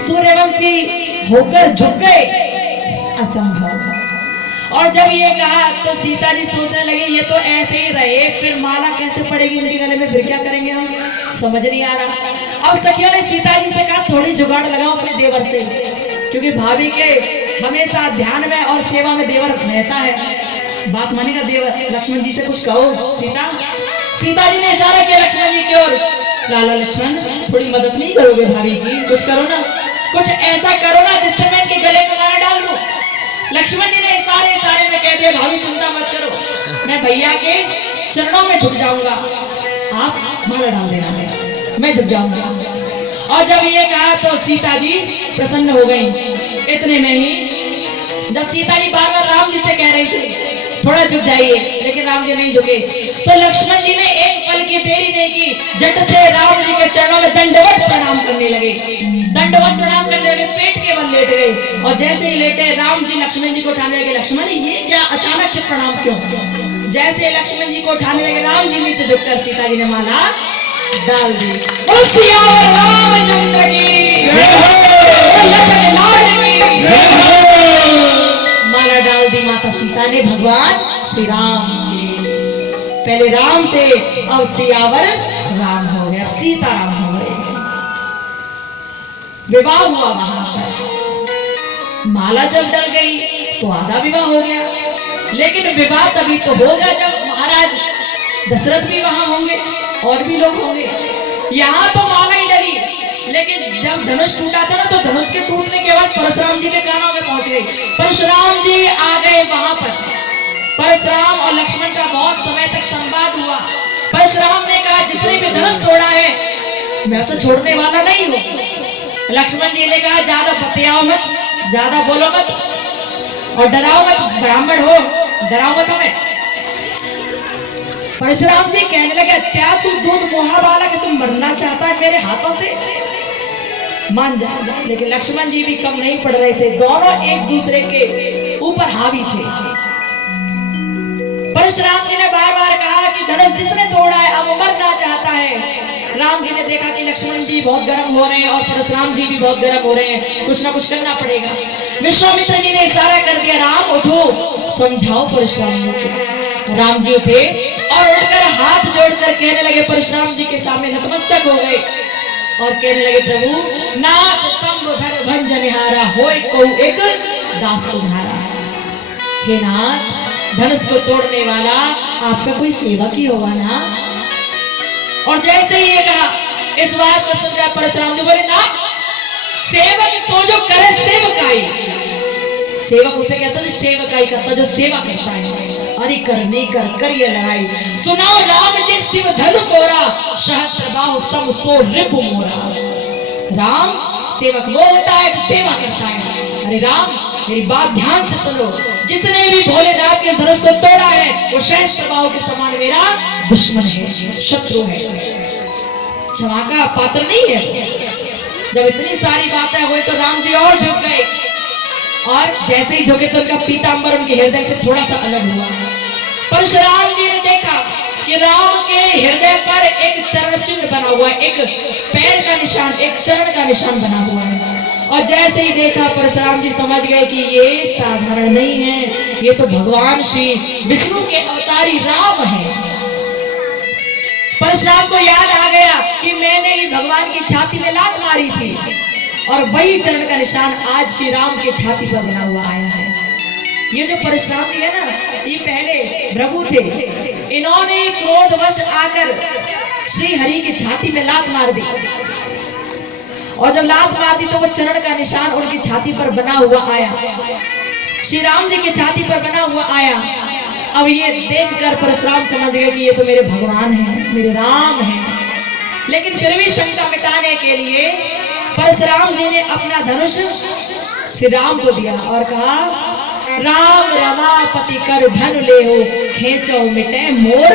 सूर्यवंशी होकर झुक गए, असंभव। और जब ये कहा तो सीता जी सोचने लगी ये तो ऐसे ही रहे, फिर माला कैसे पड़ेगी उनके गले में, फिर क्या करेंगे हम, समझ नहीं आ रहा। अब सखियों ने सीता जी से कहा थोड़ी जुगाड़ लगाओ अपने देवर से, क्योंकि भाभी के हमेशा ध्यान में और सेवा में देवर रहता है। बात मानेगा देवर, लक्ष्मण जी से कुछ कहो। सीता जी ने इशारा किया लक्ष्मण जी की ओर, लाला लक्ष्मण थोड़ी मदद नहीं करोगे भाभी की, कुछ करो ना, कुछ ऐसा करो ना जिससे मैं इनके गले में माला डाल दूं। लक्ष्मण जी ने इशारे में कह दिया भाभी चिंता मत करो, मैं भैया के चरणों में झुक जाऊंगा, आप माला डाल देना, मैं झुक जाऊंगा। और जब ये कहा तो सीता जी प्रसन्न हो गई। इतने में ही जब सीता जी बार बार राम जी से कह रही थी थोड़ा झुक जाइए, लेकिन राम जी नहीं झुके, तो लक्ष्मण जी ने एक पल की देरी नहीं की, झट से राम जी के चरणों में दंडवत प्रणाम करने लगे। दंडवत प्रणाम करने लगे, पेट के बल लेट गए। और जैसे ही लेटे राम जी लक्ष्मण जी को उठाने लगे। लक्ष्मण ये क्या अचानक से प्रणाम क्यों? जैसे लक्ष्मण जी को उठाने लगे राम जी नीचे झुककर सीता जी ने माला डाल दी। रामचंद्र की माला डाल दी माता सीता ने भगवान श्री राम के। पहले राम थे, अब सियावर राम हो गए, अब सीता राम हो गए। विवाह हुआ वहां पर, माला जब डल गई तो आधा विवाह हो गया। लेकिन विवाह तभी तो होगा जब महाराज दशरथ भी वहां होंगे और भी लोग होंगे। यहाँ तो माला ही डली, लेकिन जब धनुष टूटा था ना तो धनुष के टूटने के बाद परशुराम जी के कानों में पहुंच गए। परशुराम जी आ गए वहां पर। परशुराम और लक्ष्मण का बहुत समय तक संवाद हुआ। परशुराम ने कहा जिसने भी धनुष तोड़ा है मैं उसे छोड़ने वाला नहीं हूं। लक्ष्मण जी ने कहा ज्यादा बतियाओ मत, ज्यादा बोलो मत और डराओ मत, ब्राह्मण हो डराओ मत हमें। परशुराम जी कहने लगे अच्छा तू दूध मुहा बालक है, तू मरना चाहता है मेरे हाथों से, मान जा। लेकिन लक्ष्मण जी भी कम नहीं पड़ रहे थे, दोनों एक दूसरे के ऊपर हावी थे। परशुराम जी ने बार बार कहा कि धनुष जिसने तोड़ा है अब वो मरना चाहता है। राम जी ने देखा कि लक्ष्मण जी बहुत गर्म हो रहे हैं और परशुराम जी भी बहुत गर्म हो रहे हैं, कुछ ना कुछ करना पड़ेगा। विश्वामित्र जी ने इशारा कर दिया राम उठो, समझाओ परशुराम जी को। राम जी उठे और उठकर हाथ जोड़कर कहने लगे, परशुराम जी के सामने नतमस्तक हो गए और कहने लगे प्रभु नाथ संबुधर भंजनिहारा होय को एक दास उधारा। हे नाथ धनुष को तोड़ने वाला आपका कोई सेवक ही होगा ना। और जैसे ही ये कहा इस बात को समझा परशुराम जी बोले ना, सेवक सो जो करे सेवकाई। सेवक उसे कहता है सेवकाई करता, जो सेवा करता है। अरे करने कर ये लड़ाई सुनाओ राम जी शिव धनु तोरा, सहस्त्र बाहु सम सो रिपु मोरा। राम सेवक वो होता है जो सेवा करता है। अरे राम मेरी बात ध्यान से सुनो, जिसने भी भोलेनाथ के धनुष को तोड़ा है वो सहस्त्र बाहु के समान मेरा दुश्मन है, शत्रु है, क्षमा का पात्र नहीं है। जब इतनी सारी बातें हुई तो राम जी और झुक गए, और जैसे ही झुके तो उनका पीतांबर उनके हृदय से थोड़ा सा अलग हुआ। परशुराम जी ने देखा कि राम के हृदय पर एक चरण चिन्ह बना हुआ है, एक पैर का निशान, एक चरण का निशान बना हुआ है। और जैसे ही देखा परशुराम जी समझ गए कि ये साधारण नहीं है, ये तो भगवान श्री विष्णु के अवतारी राम है। परशुराम को याद आ गया कि मैंने ही भगवान की छाती में लात मारी थी, और वही चरण का निशान आज श्री राम के छाती पर बना हुआ आया है। ये जो परशुराम जी है ना, ये पहले भृगु थे, इन्होंने क्रोधवश आकर श्री हरि की छाती में लात मार दी, और जब लात मार दी तो वो चरण का निशान उनकी छाती पर बना हुआ आया, श्री राम जी की छाती पर बना हुआ आया। अब ये देखकर परशुराम समझ गए कि ये तो मेरे भगवान हैं, मेरे राम हैं। लेकिन फिर भी शंका मिटाने के लिए परशुराम जी ने अपना धनुष श्री राम को दिया और कहा, राम रमापति कर धन ले हो, खेचो मिटे मोर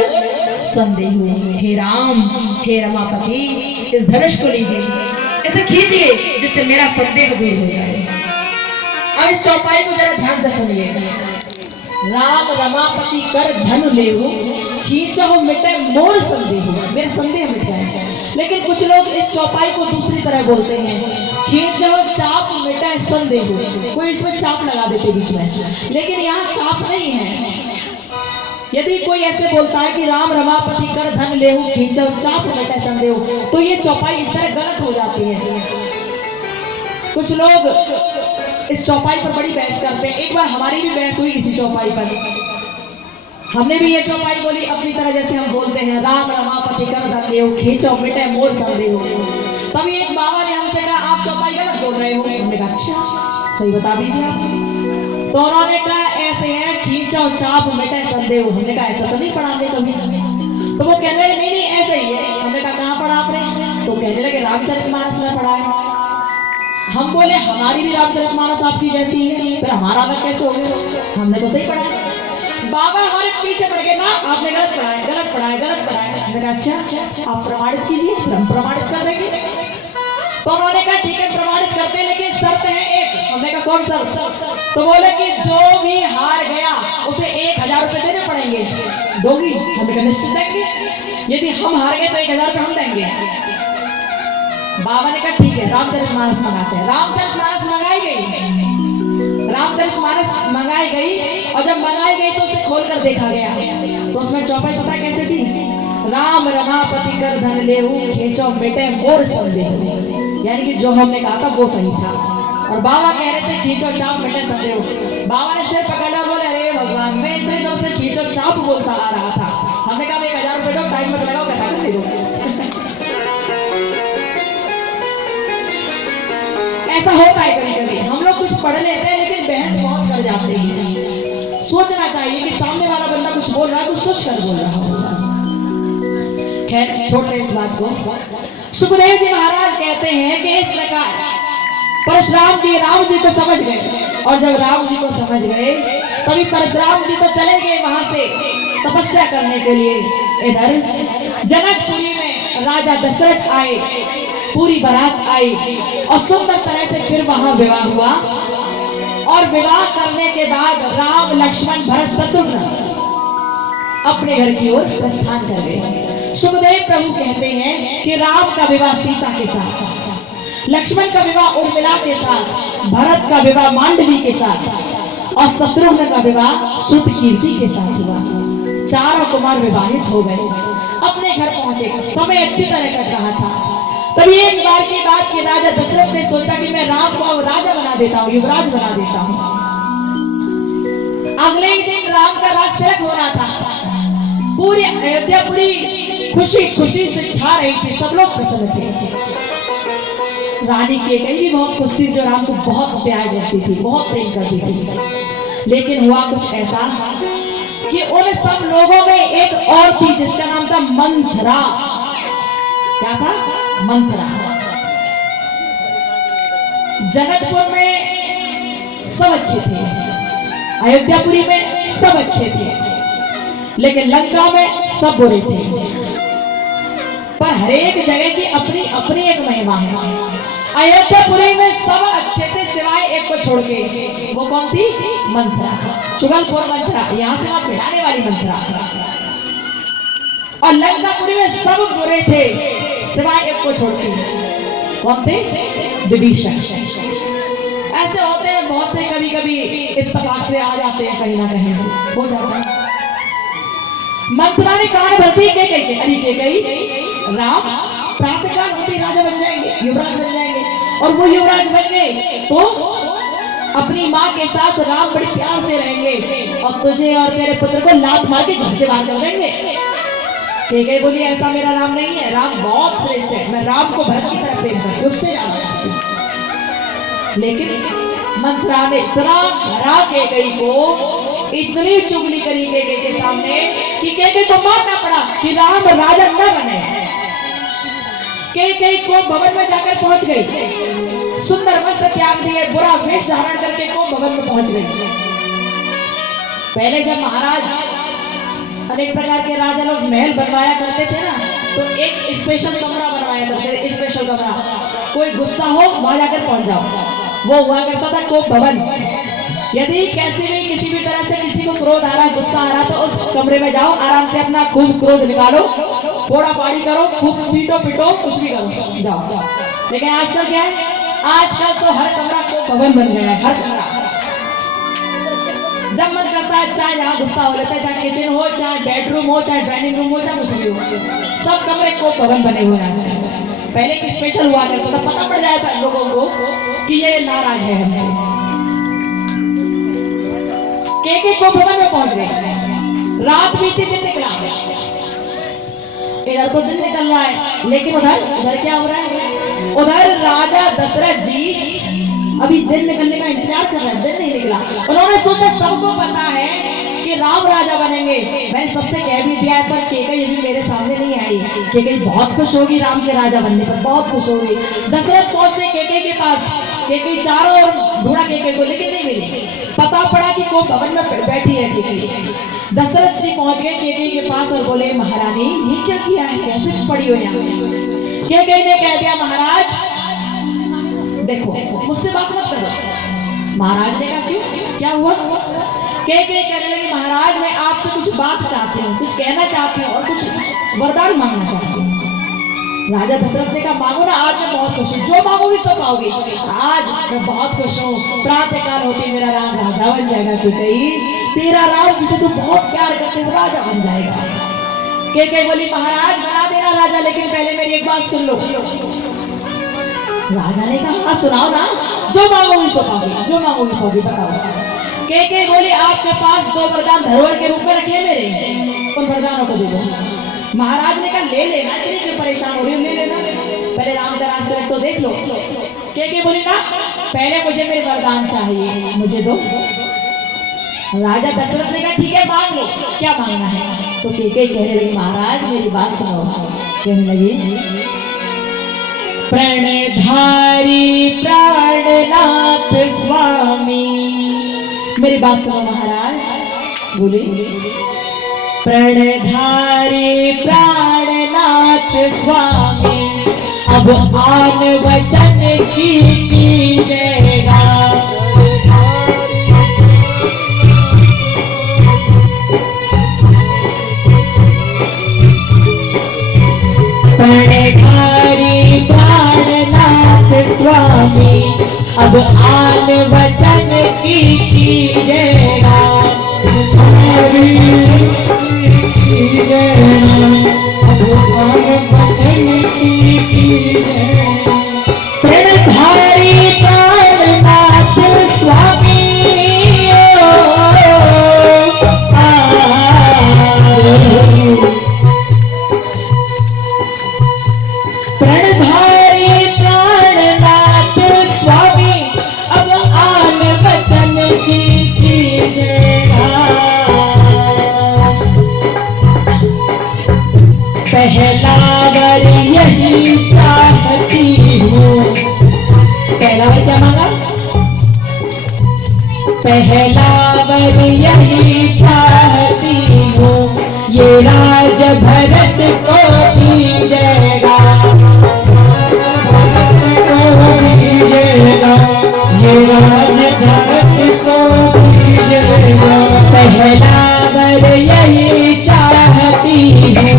संदेह। हे राम, हे रमापति, इस धनुष को लीजिए, इसे खींचिए जिससे मेरा संदेह दूर हो जाए। अब इस चौपाई को जरा ध्यान से सुनिए। राम रमापति कर धन ले हो, खींचो मिटे मोर संदेह, मेरे संदेह मिट जाए। लेकिन कुछ लोग इस चौपाई को दूसरी तरह बोलते हैं, खींचो चाप मिटाए संदेह, कोई इसमें चाप लगा देते बीच में, लेकिन यहाँ चाप नहीं है। यदि कोई ऐसे बोलता है कि राम रमापति कर धन ले हो, खींचो चाप मिटाए संदेह, तो ये चौपाई इस तरह गलत हो जाती है। कुछ लोग इस चौपाई पर बड़ी बहस करते हैं। एक बार हमारी भी बहस हुई इसी चौपाई पर, हमने भी ये चौपाई बोली अपनी तरह, जैसे हम बोलते हैं राम रमापति कर धन ले हो, खींचो मिटे मोर संदेह। तभी एक बाबा ने हमसे कहा आप चौपाई गलत बोल रहे हो। हमने कहा अच्छा सही बता दीजिए आप। तो उन्होंने कहा ऐसे है, खींचो चाप मिटे संदेह। हमने कहा ऐसा तो नहीं पढ़ा हमने कभी। तो वो कहने लगे नहीं ऐसा ही है। हमने कहा कहाँ पढ़ा आपने? तो कहने लगे रामचरितमानस में पढ़ा है। हम बोले हमारी भी रामचरितमानस आपकी जैसी है, फिर हमारा अलग कैसे हो गया? हमने तो सही पढ़ा है। बाबा हमारे पीछे पड़ गए ना, आपने गलत पढ़ा है, गलत पढ़ा है, गलत पढ़ा है। मैंने कहा अच्छा आप प्रमाणित कीजिए, फिर हम प्रमाणित कर देंगे। तो उन्होंने कहा ठीक है प्रमाणित करते हैं, लेकिन शर्त है एक। हमने कहा कौन शर्त? तो बोले कि जो भी हार गया उसे 1000 रुपए देने पड़ेंगे। दोगी? हमने कहा निश्चित देंगे। यदि हम हार गए तो 1000 रुपए हम देंगे। बाबा ने कहा ठीक है रामचरितमानस मंगाते हैं। रामचरितमानस मंगाई गई, रामचरितमानस मंगाई गई, और जब मंगाई गई तो उसे खोलकर देखा गया तो उसमें चौपाई पता कैसे थी? राम रमापति कर धन लेहु, खींचो मिटे मोर संदेह। यानी कि जो हमने कहा था वो सही था, और बाबा कह रहे थे खींचो चाप मिटे संदेह। बाबा ने सिर पकड़ा और बोले अरे भगवान, मैं इतने दिनों से खींचो चाप बोलता आ रहा था। हमने कहा 1000 रुपए दो, टाइम मत लगाओ, कथा कर दो। ऐसा होता है कभी कभी, हम लोग कुछ पढ़ लेते हैं लेकिन बहस बहुत कर जाते हैं। सोचना चाहिए कि सामने वाला बंदा कुछ बोल रहा है, कुछ सोच कर बोल रहा है। खैर छोड़ दे इस बात को। सुखदेव जी महाराज कहते हैं कि इस प्रकार परशुराम जी राम जी को समझ गए, और जब राम जी को समझ गए तभी परशुराम जी तो चले गए वहां से तपस्या करने के लिए। इधर जनकपुरी में राजा दशरथ आए, पूरी बारात आई, और सुंदर तरह से फिर वहां विवाह हुआ। और विवाह करने के बाद राम लक्ष्मण भरत शत्रुघ्न अपने घर की ओर प्रस्थान कर गए। सुखदेव प्रभु कहते हैं कि राम का विवाह सीता के साथ, लक्ष्मण का विवाह उर्मिला के साथ, भरत का विवाह मांडवी के साथ, और शत्रुघ्न का विवाह श्रुतकीर्ति के साथ हुआ। चारों कुमार विवाहित हो गए, अपने घर पहुंचे। समय अच्छी तरह कट रहा था। तभी एक बार की बात कि राजा दशरथ ने सोचा कि मैं राम को अब राजा बना देता हूँ, युवराज बना देता हूँ। अगले ही दिन राम का राज तिलक होना था। पूरी अयोध्यापुरी खुशी खुशी से छा रही थी, सब लोग प्रसन्न थे। रानी कैकेयी भी बहुत खुश थी, जो राम को बहुत प्यार करती थी, बहुत प्रेम करती थी। लेकिन हुआ कुछ ऐसा कि उन सब लोगों में एक और थी जिसका नाम था मंथरा। क्या था? मंथरा। जनकपुर में सब अच्छे थे, अयोध्यापुरी में सब अच्छे थे, लेकिन लंका में सब बुरे थे। पर हर एक जगह की अपनी अपनी एक महिमा है। अयोध्यापुरी में सब अच्छे थे सिवाय एक को छोड़ के। वो कौन थी? मंथरा। चुगलखोर मंथरा, यहां से वहां फिराने वाली मंथरा। और लंकापुरी में सब बुरे थे सिवाय एक को छोड़ के। कौन थे? विभीषण। ऐसे होते हैं बहुत से, कभी कभी इत्तेफाक से आ जाते हैं, कहीं ना कहीं से हो जाता है। मंथरा ने कान भरती कैकेयी, अरे कैकेयी राम प्रातःकाल होते राजा बन जाएंगे, युवराज बन जाएंगे। और वो युवराज बन गए तो अपनी माँ के साथ राम बड़े प्यार से रहेंगे, और तुझे और तेरे पुत्र को लात मार के घर से बाहर कर देंगे। कैकेयी बोली ऐसा मेरा राम नहीं है, राम बहुत श्रेष्ठ है, मैं राम को भरत की तरह प्रेम करती हूँ, उससे ज्यादा। लेकिन मंथरा ने इतना भरा कैकेयी को, इतनी चुगली करी कैकेयी के सामने कि कैकेयी को मानना पड़ा कि राम राजा न बने। कैकेयी को भवन में जाकर पहुंच गई, सुंदर वस्त्र त्याग दिए, बुरा वेश धारण करके को भवन में पहुंच गई। पहले जब महाराज अनेक प्रकार के राजा लोग महल बनवाया करते थे ना, तो एक स्पेशल कमरा बनवाया करते थे, स्पेशल कमरा। कोई गुस्सा हो वहां जाकर पहुंच जाओ, वो हुआ करता था कोप भवन। यदि कैसे भी किसी भी तरह से किसी को क्रोध आ रहा, गुस्सा आ रहा, तो उस कमरे में जाओ, आराम से अपना खूब क्रोध निकालो, फोड़ा फाड़ी करो, खूब पीटो पिटो, कुछ भी करो, जाओ। लेकिन आजकल क्या है? आजकल तो हर कमरा कोप भवन बन गया है, हर कमरा। जब मन करता है चाहे जहाँ गुस्सा हो लेता है, चाहे किचन हो, चाहे बेडरूम हो, चाहे डाइनिंग रूम हो, चाहे कुछ भी हो, सब कमरे कोप भवन बने हुए हैं। पहले एक स्पेशल हुआ करता था, पता पड़ जाता है लोगों को कि ये नाराज है हमसे। कैकेयी को भवन में पहुंच गए, रात बीती, दिन निकला। इधर तो दिन निकल रहा है, लेकिन उधर क्या हो रहा है? उधर राजा दशरथ जी अभी दिन निकलने का इंतजार कर रहे हैं, दिन नहीं निकला। उन्होंने सोचा सबको पता है कि राम राजा बनेंगे, मैंने सबसे कह भी दिया है, पर कैकेयी अभी मेरे सामने नहीं आई। कैकेयी बहुत खुश होगी राम के राजा बनने पर, बहुत खुश होगी। दशरथ फौज से कैकेयी के पास, कैकेयी चारों ओर ढूंढा कैकेयी को, लेकिन नहीं मिली। पता पड़ा कि कोप भवन में बैठी है कैकेयी। दशरथ जी पहुंच गए कैकेयी के पास और बोले, महारानी ये क्या किया है, कैसे पड़ी हो यहाँ? कैकेयी ने कह दिया, महाराज देखो मुझसे बात मत करो। महाराज ने कहा क्यों, क्या हुआ? कैकेयी कहने लगी, महाराज मैं आपसे कुछ बात चाहती हूँ, कुछ कहना चाहती हूँ, और कुछ वरदान मांगना चाहती हूँ। राजा दशरथ ने कहा मांगो ना, आज मैं बहुत खुश हूँ, जो मांगोगी सब पाओगी। आज मैं बहुत खुश हूँ, प्रातःकाल होते मेरा राम राजा बन जाएगा। कैकेयी तेरा राम जिसे तू बहुत प्यार करते वो राजा बन जाएगा। कैकेयी बोली, महाराज बना देना राजा, लेकिन पहले मेरी एक बात सुन लो। राजा ने कहा हाँ सुनाओ ना, जो मांगोगी सो पाओगी, जो मांगोगी पाओगी, बताओ। कैकेयी बोली, आपके पास 2 वरदान धरोहर के रूप में रखे मेरे, उन वरदानों को दे दो। महाराज ने कहा ले लेना, इतनी क्यों परेशान हो रही हो, ले लेना, पहले राम का रास्ता तो देख लो। कैकेयी बोली ना, पहले मुझे मेरे वरदान चाहिए, मुझे दो। राजा दशरथ ने कहा ठीक है मांग लो, क्या मांगना है? तो कैकेयी कहने लगी, महाराज मेरी बात सुनो। कहने लगी, प्रणधारी प्राणनाथ स्वामी, मेरी बात सुनो महाराज। बोले, प्रणधारी प्राणनाथ स्वामी, अब आन वचन की कीजिएगा। प्रणधारी प्राणनाथ स्वामी, अब आन वचन की कीजिएगा। प्रणधारी प्राणनाथ स्वामी, पहलावर यही चाहती हूँ। पहला बार क्या मांगा? पहलावर यही चाहती हूँ, ये राज भरत को दीजिएगा, ये राज भरत को दीजिएगा। पहलावर यही चाहती हूँ,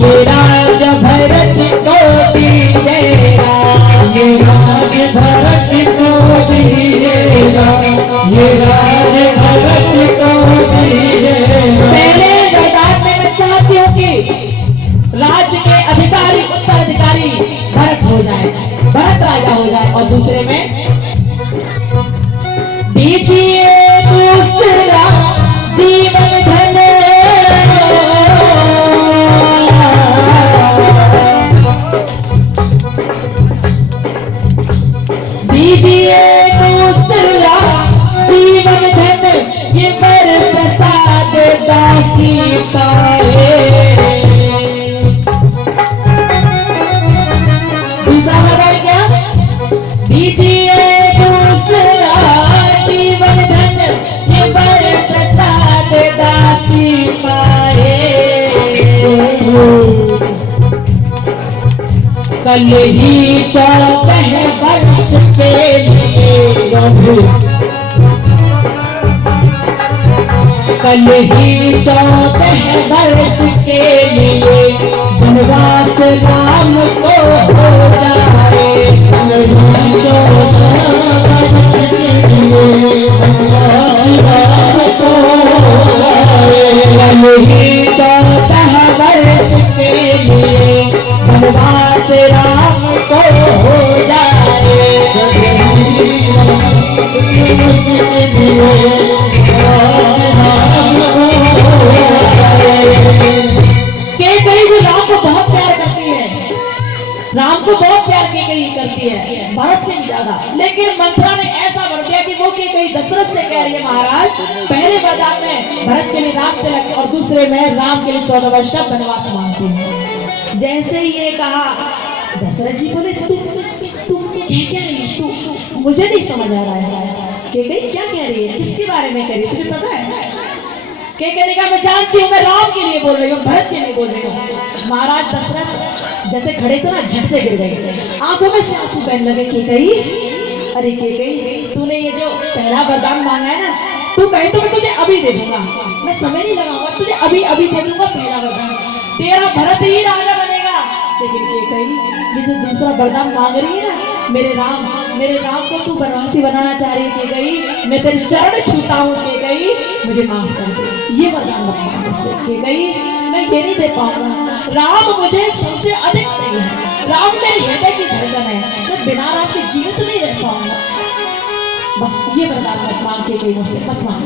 ये राज भरत को दीजिएगा, ये राज भरत को दीजिएगा, ये राज भरत को दीजिएगा। पहले मैदान में मैं चाहती हूँ कि राज्य के अधिकारी उत्तराधिकारी भरत हो जाए, भरत राजा हो जाए, और दूसरे में दीजिए दूसरा जीवन धन, दीजिए दूसरा जीवन धन, ये वर प्रसाद दासी पाए। दूसरा वरदान क्या? दीजिए दूसरा जीवन धन, ये वर प्रसाद दासी पाए। कल ही 14 वर्ष के लिए प्रभु, कल ही 14 वर्ष के लिए वनवास राम को हो जाए। कल ही 14 वर्ष के लिए वनवास राम को हो जाए। कल ही 14 वर्ष के लिए वनवास राम को हो जाए। केकई जो राम को बहुत प्यार करती है, राम को बहुत प्यार केकई करती है, भरत से भी ज्यादा। लेकिन मंत्रा ने ऐसा वर दिया कि वो केकई दशरथ से कह रही है, महाराज पहले वरदान में भरत के लिए रास्ते लगे और दूसरे में राम के लिए 14 वर्ष का वनवास मांगती है। जैसे ही ये कहा, दशरथ जी बोले तू क्या रही है? तू मुझे नहीं समझ आ रहा है कि क्या कह रही है, किसके बारे में कह रही है, तुझे पता है? कहने का मैं जानती हूँ, मैं राम के लिए बोल रही हूँ, भरत के लिए बोल रही हूँ। महाराज दशरथ जैसे खड़े थे ना, झट से गिर गए, आंखों में से आंसू बहने लगे। अरे तूने ये जो पहला वरदान मांगा है ना, तू कहे तो मैं तुझे अभी दे दूंगा, मैं समय नहीं लगाऊंगा, तुझे अभी अभी दे दूंगा पहला वरदान, तेरा भरत ही राजा बनेगा। लेकिन ये जो दूसरा वरदान मांग रही है ना, मेरे राम को तू वनवासी बनाना चाह रही है, कही मैं तेरे चरण छूता हूँ, कही मुझे माफ कर दे, ये वरदान मत मांग मुझसे, कही मैं ये नहीं दे पाऊंगा। राम मुझे सबसे अधिक प्रिय है, राम मेरे हृदय की धड़कन है, मैं बिना राम के जीवित नहीं रह पाऊंगा। बस ये वरदान मत मांग के मुझसे मत मांग।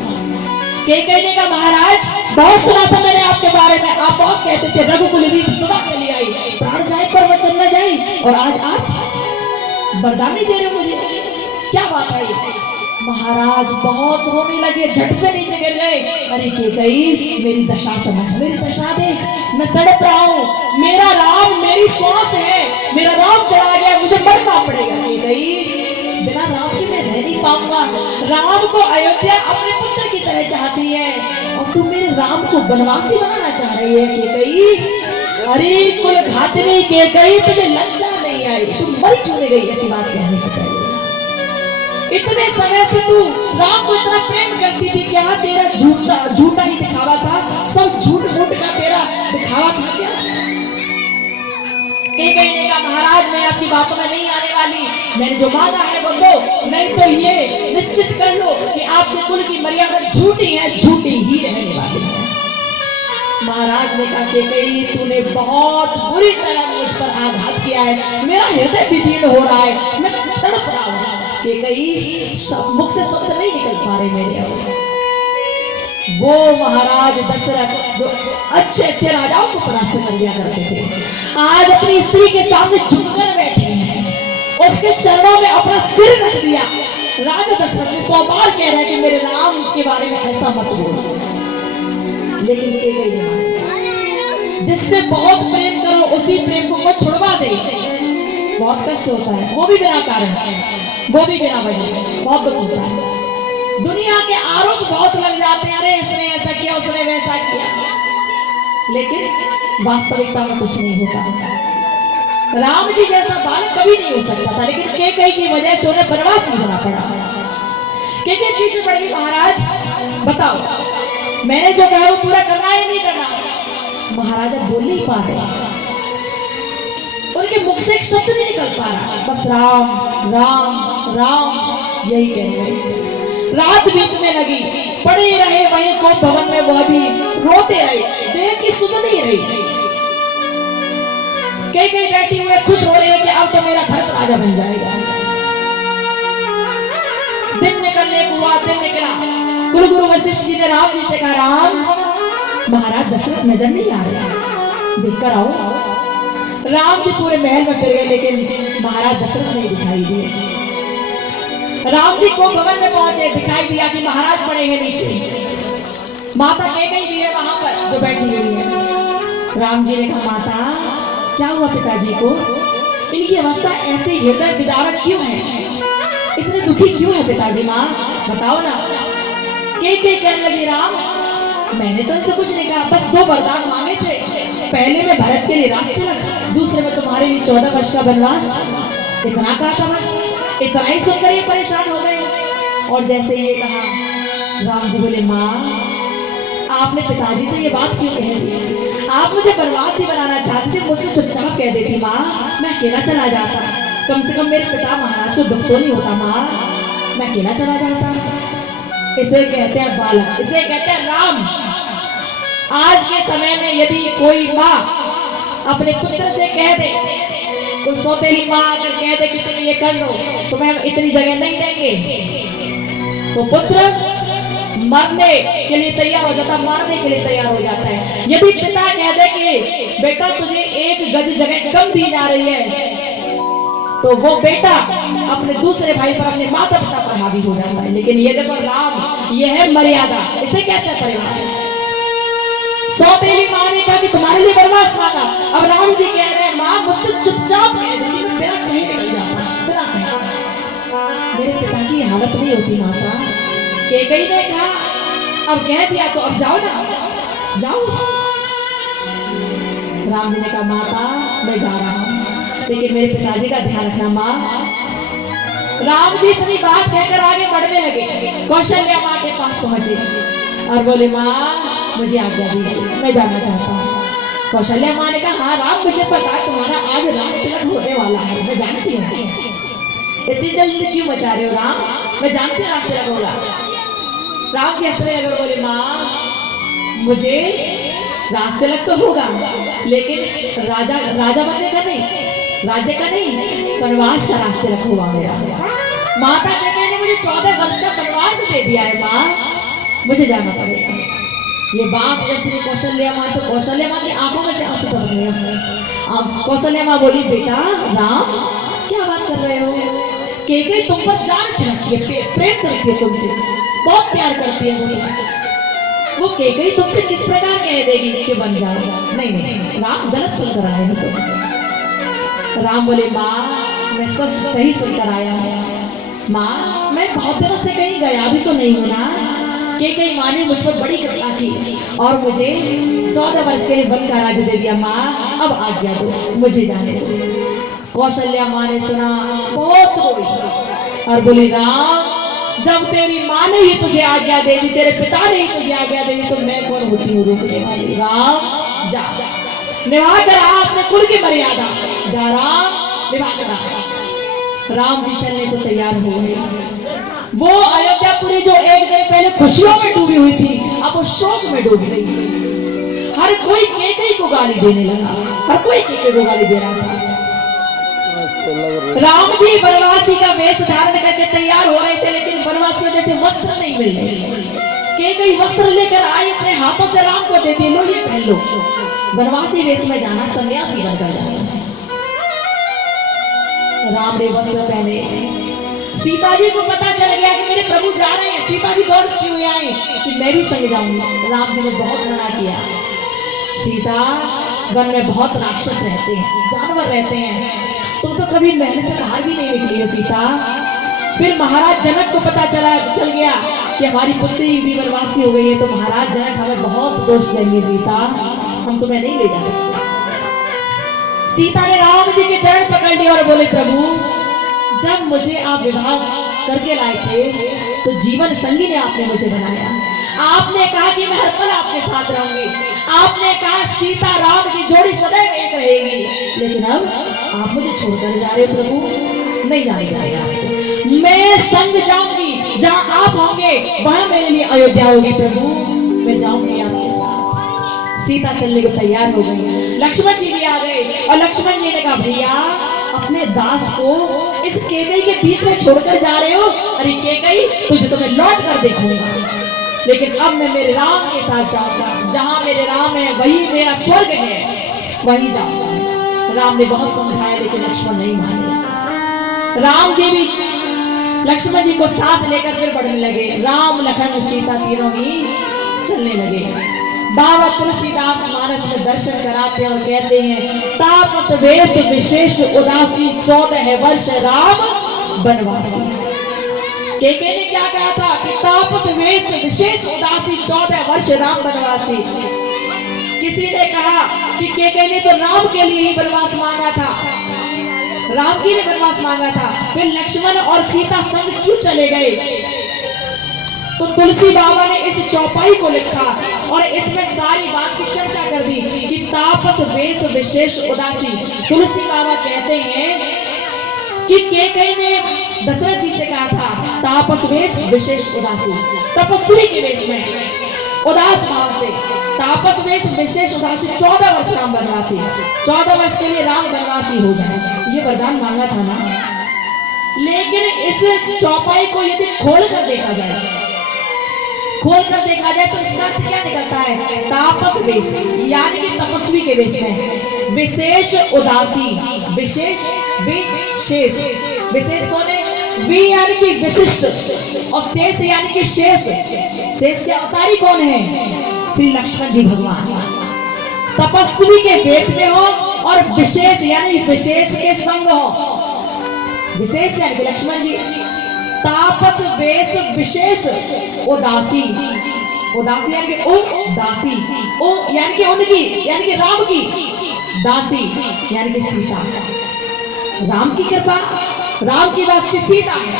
के कहने का, महाराज बहुत सुना था मैंने आपके बारे में, आप बहुत कहते थे रघुकुल रीत सदा चली आई, प्राण जाए पर वचन न जाए, और आज आप वरदान नहीं दे रहे हो मुझे, क्या बात है? महाराज बहुत रोने लगे, झट से नीचे गिर गए। अरे के कही मेरी दशा समझ, मेरी दशा देख, मैं तड़प रहा हूँ, मेरा राम मेरी श्वास है, मेरा राम चला गया, मुझे मरना पड़ेगा। के कही बिना राम के मैं रह नहीं पाऊंगा, राम को अयोध्या अपने पुत्र की तरह चाहती है और तुम मेरे राम को वनवासी बनाना चाह रही है। के कही अरे कुल घातनी, के कही तुझे लज्जा नहीं आई, तुम मर क्यों नहीं गई ऐसी बात कहने से पहले? इतने समय से तू राम को इतना प्रेम करती थी, क्या तेरा झूठा ही दिखावा था, सब झूठ मूठ का तेरा दिखावा था क्या? कहने का, महाराज मैं आपकी बातों में नहीं आने वाली, मैंने जो मांगा है वो दो, नहीं तो ये निश्चित कर लो कि आपके कुल की मर्यादा झूठी है, झूठी ही रहने वाली है। महाराज ने कहा कि तूने बहुत बुरी तरह मुझ पर आघात किया है, मेरा हृदय विदीर्ण हो रहा है, मैं तड़प रहा हूँ। कि मुख से शब्द नहीं निकल पा रहे मेरे। वो महाराज दशरथ जो अच्छे राजाओं को परास्त कर दिया करते थे, आज अपनी स्त्री के सामने झुककर बैठे हैं, उसके चरणों में अपना सिर रख दिया। राजा दशरथ ने 100 बार कह रहे हैं कि मेरे राम के बारे में ऐसा मत बोलो, लेकिन जिससे बहुत प्रेम करो उसी प्रेम को मत छुड़वा दे, बहुत कष्ट होता है, वो भी बिना कारण, वो भी बिना वजह, बहुत दुख होता है। दुनिया के आरोप बहुत लग जाते हैं, अरे इसने ऐसा किया, उसने वैसा किया, लेकिन वास्तविकता में कुछ नहीं होता। राम जी जैसा बालक कभी नहीं हो सकता था, लेकिन कैकेयी की वजह से उन्हें वनवास में जाना पड़ा। कैकेयी पीछे पड़ गई, महाराज बताओ मैंने जो कहा वो पूरा करना है नहीं करना। महाराजा बोल नहीं पा रहे, उनके मुख से एक शब्द नहीं निकल पा रहा, बस राम राम राम यही कह रहे। रात बीतने लगी, पड़े रहे वहीं को भवन में, वह भी रोते रहे, देह की सुध नहीं रही। कैकेयी बैठी हुए खुश हो रही है कि अब तो मेरा भरत राजा बन जाएगा। दिन निकलने को हुआ, दिन निकला, कुलगुरु वशिष्ठ जी ने राम जी से कहा, राम महाराज दशरथ नजर नहीं आ रहे, देखकर आओ। राम जी पूरे महल में फिर गए, लेकिन महाराज दशरथ नहीं दिखाई दिए। राम जी को भवन में पहुंचे, दिखाई दिया कि महाराज पड़े हैं नीचे, माता कैकेयी भी है वहां पर जो बैठी हुई है। राम जी ने कहा, माता क्या हुआ पिताजी को, इनकी अवस्था ऐसे हृदय विदारक क्यों है, इतने दुखी क्यों है पिताजी, माँ बताओ ना। कैकेयी कहने लगी, राम मैंने तो इनसे कुछ नहीं कहा, बस 2 वरदान मांगे थे, पहले में भरत के लिए रास्ते रखा, दूसरे में तुम्हारे लिए 14 वर्ष का वनवास, इतना कहा था बस। इतना ही सुनकर ये परेशान हो गए। और जैसे ये कहा, राम जी बोले, माँ आपने पिताजी से ये बात क्यों कह दी, आप मुझे वनवास ही बनाना चाहते थे, मुझसे चुपचाप कह देती माँ, मैं अकेला चला जाता, कम से कम मेरे पिता महाराज को दुख तो नहीं होता, माँ मैं अकेला चला जाता। इसे कहते हैं बालक, इसे कहते हैं राम। आज के समय में यदि कोई माँ अपने पुत्र से कह दे, कोई सौतेली माँ अगर कह दे कि तुम ये कर लो, तुम्हें हम इतनी जगह नहीं देंगे, तो पुत्र मरने के लिए तैयार हो जाता, मारने के लिए तैयार हो जाता है। यदि पिता कह दे कि बेटा तुझे 1 गज जगह कम दी जा रही है, तो वो बेटा अपने दूसरे भाई पर, अपने माता पिता पर हावी हो जाता है। लेकिन ये देखो राम, ये है मर्यादा, इसे कहते हैं परिवार। सौतेली माँ ने कहा कि तुम्हारे लिए वनवास मांगा, अब राम जी कह रहे हैं माँ मुझसे चुपचाप कह दे, मैं बिना कहीं निकल जाता, बिना कहीं, मेरे पिता की हालत नहीं होती माता। कैकेयी ने कहा, अब कह दिया तो अब जाओ ना, जाओ। राम जी ने कहा, माता मैं जा रहा हूँ, लेकिन मेरे पिताजी का ध्यान रखना माँ। राम जी इतनी बात कहकर आगे बढ़ने लगे, कौशल्या माँ के पास पहुंचे और बोले, माँ मुझे आज्ञा दीजिए, मैं जाना चाहता हूँ। कौशल्या माँ ने कहा, हाँ राम मुझे पता है तुम्हारा आज रास तिलक होने वाला है, मैं जानती हूँ, इतनी जल्दी क्यों मचा रहे हो राम, मैं जानती हूँ रास तिलक होगा। राम जी हंसने लगे, बोले, माँ मुझे रास तिलक तो होगा, लेकिन राजा बनने का नहीं, राज्य का नहीं, वनवास का रास्ते रखा हुआ मेरा। माता कैकेयी ने मुझे 14 वर्ष का वनवास दे दिया है माँ, मुझे जाना पड़ेगा। ये बात जब श्री कौशल्या माँ, तो कौशल्या माँ की आंखों में से आंसू टपक गए। कौशल्या माँ बोली, बेटा राम क्या बात कर रहे हो, कैकेयी तुम पर जान छिड़कती है, प्रेम करती है तुमसे, बहुत प्यार करती है वो कैकेयी तुमसे किस प्रकार कह देगी कि बन जाओ। नहीं नहीं राम गलत सुनकर आए हो तुम। राम बोले, माँ मैं सही सुनकर आया हूँ माँ, मैं बहुत दिनों से कहीं गया भी तो नहीं हूँ ना। कैकेयी माँ ने मुझ पर बड़ी कृपा की और मुझे 14 वर्ष के लिए वन का राज्य दे दिया माँ, अब आज्ञा दो मुझे जाने दो। कौशल्या माँ ने सुना, बहुत रोई और बोली, राम जब तेरी माँ ने ही तुझे आज्ञा दे दी, तेरे पिता ने ही तुझे आज्ञा दे दी, तो मैं कौन होती हूँ रोकने वाली। राम जा, निभा कर आ अपने कुल की मर्यादा, जा राम निभा कर आ। राम जी चलने को तैयार हो गए। वो अयोध्यापुरी जो एक दिन पहले खुशियों में डूबी हुई थी, अब वो शोक में डूब गई। हर कोई कैकेयी को गाली देने लगा, हर कोई कैकेयी को गाली दे रहा था। राम जी वनवासी का वेश धारण करके तैयार हो रहे थे, लेकिन वनवासियों जैसे वस्त्र नहीं मिल रहे। कैकेयी वस्त्र लेकर आई, अपने हाथों से राम को देती, लो ये पहन लो। वनवासी वेश में जाना सन्यासी बनकर जाना। राम ने वस्त्र पहने। सीता जी को पता चल गया कि मेरे प्रभु जा रहे हैं। सीता जी दौड़ती हुई आई कि मैं भी संग जाऊंगी। राम जी ने बहुत मना किया, सीता वन में बहुत राक्षस रहते हैं, जानवर रहते हैं, तुम तो कभी महल से बाहर भी नहीं निकली हो सीता। फिर महाराज जनक को पता चल गया कि हमारी पुत्री भी वनवासी हो गई है, तो महाराज जनक हमें बहुत दोष देंगे सीता, हम तुम्हें नहीं ले जा सकते। सीता ने राम जी के चरण पकड़ लिए और बोले, प्रभु जब मुझे आप विवाह करके लाए थे तो जीवन संगी ने आपने मुझे बनाया, आपने कहा कि मैं हर पल आपके साथ रहूंगी, आपने कहा सीता राम की जोड़ी सदैव एक रहेगी, लेकिन अब आप मुझे छोड़कर जा रहे प्रभु, नहीं जाने जाएगा, मैं संग जाऊंगी, जहां आप होंगे वहां मेरे लिए अयोध्या होगी प्रभु, मैं जाऊंगी आपके साथ। सीता चलने को तैयार हो गई, लक्ष्मण जी भी आ गए और लक्ष्मण जी ने कहा, भैया अपने दास को इस केकई के बीच में छोड़कर जा रहे हो, अरे केकई तुझे तो मैं लौट कर देखूंगा, लेकिन अब मैं मेरे राम के साथ जाऊंगा, जहां मेरे राम है वही मेरा स्वर्ग है, वहीं जाऊंगा। राम ने बहुत समझाया लेकिन लक्ष्मण नहीं माने। राम जी भी लक्ष्मण जी को साथ लेकर फिर बढ़ने लगे, राम लखन सीता तीनों ही चलने लगे। बाबा तुलसीदास मानस में दर्शन कराते हैं और कहते हैं, तापस वेश विशेष उदासी 14 वर्ष राम बनवासी। केके ने क्या कहा था कि तापस वेश विशेष उदासी 14 वर्ष राम बनवासी। किसी ने कहा कि केके ने तो राम के लिए ही वनवास मांगा था, राम के लिए वनवास मांगा था, फिर लक्ष्मण और सीता संग क्यों चले गए? तो तुलसी बाबा ने इस चौपाई को लिखा और इसमें सारी बात की चर्चा कर दी कि तापस वेश विशेष उदासी। तुलसी बाबा कहते हैं कि केकई ने दशरथ जी से कहा था, तापस वेश विशेष उदासी, तपस्वी के वेश में उदास भाव से, तापस वेश विशेष उदासी 14 वर्ष राम वनवासी, 14 वर्ष के लिए राम वनवासी हो जाए, ये वरदान मांगा था ना। लेकिन इस चौपाई को यदि खोल कर देखा जाए, खोल कर देखा जाए तो इसका अर्थ क्या निकलता है? तापस वेश यानी कि तपस्वी के वेश में, विशेष उदासी, विशेष विशेष, विशेष कौन है? वि यानी कि विशिष्ट और शेष यानी कि शेष, शेष के अवतारी कौन है? श्री लक्ष्मण जी भगवान। तपस्वी के वेश में हो और विशेष यानी विशेष के संग हो, विशेष यानी कि लक्ष्मण जी। तापस वेश विशेष उदासी, उदासी यानी कि उदासी, ओ यानी कि उनकी यानी कि राम की, दासी यानी कि सीता, राम की कृपा, राम की दासी सीता है।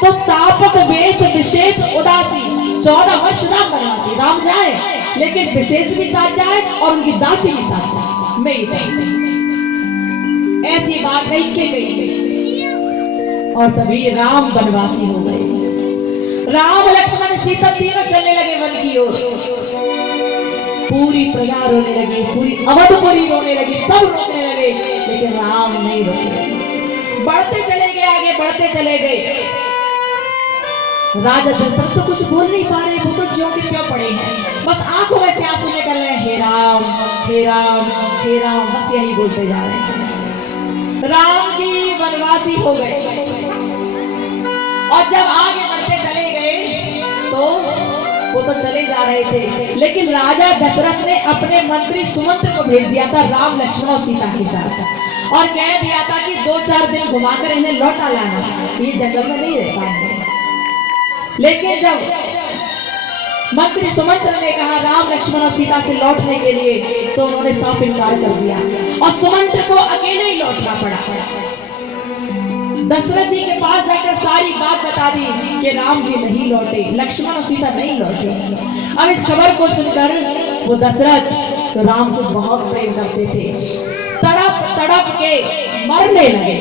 तो तापस वेश विशेष उदासी 14 वर्ष राम वनवासी, राम जाए लेकिन विशेष भी साथ जाए और उनकी दासी भी साथ जाए, मैं ही चाहती। ऐसी बात कही के गई और तभी राम वनवासी हो गए। राम लक्ष्मण सीता तीनों चलने लगे वन की ओर। पूरी प्रजा रोने लगी, पूरी अवधपुरी रोने लगी, सब रोने लगे, लेकिन राम नहीं रोके, बढ़ते चले गए, आगे बढ़ते चले गए। राजा दशरथ तो कुछ बोल नहीं पा रहे, वो तो ज्यों के त्यों पड़े हैं, बस आंखों में से आंसू निकल रहे हैं, हे राम हे राम हे राम, बस यही बोलते जा रहे हैं। राम जी वनवासी हो गए और जब आगे बढ़ते चले गए तो वो तो चले जा रहे थे, लेकिन राजा दशरथ ने अपने मंत्री सुमंत्र को भेज दिया था राम लक्ष्मण और सीता के साथ और कह दिया था कि 2-4 दिन घुमाकर इन्हें लौटा लाना, ये जंगल में नहीं रह पाएंगे। लेकिन जब मंत्री सुमंत्र ने कहा राम लक्ष्मण और सीता से लौटने के लिए, तो उन्होंने साफ इनकार कर दिया और सुमंत्र को अकेले ही लौटना पड़ा। दशरथ जी के पास जाकर सारी बात बता दी कि राम जी नहीं लौटे, लक्ष्मण और सीता नहीं लौटे। अब इस खबर को सुनकर वो दशरथ तो राम से बहुत प्रेम करते थे, तड़प तड़प के मरने लगे,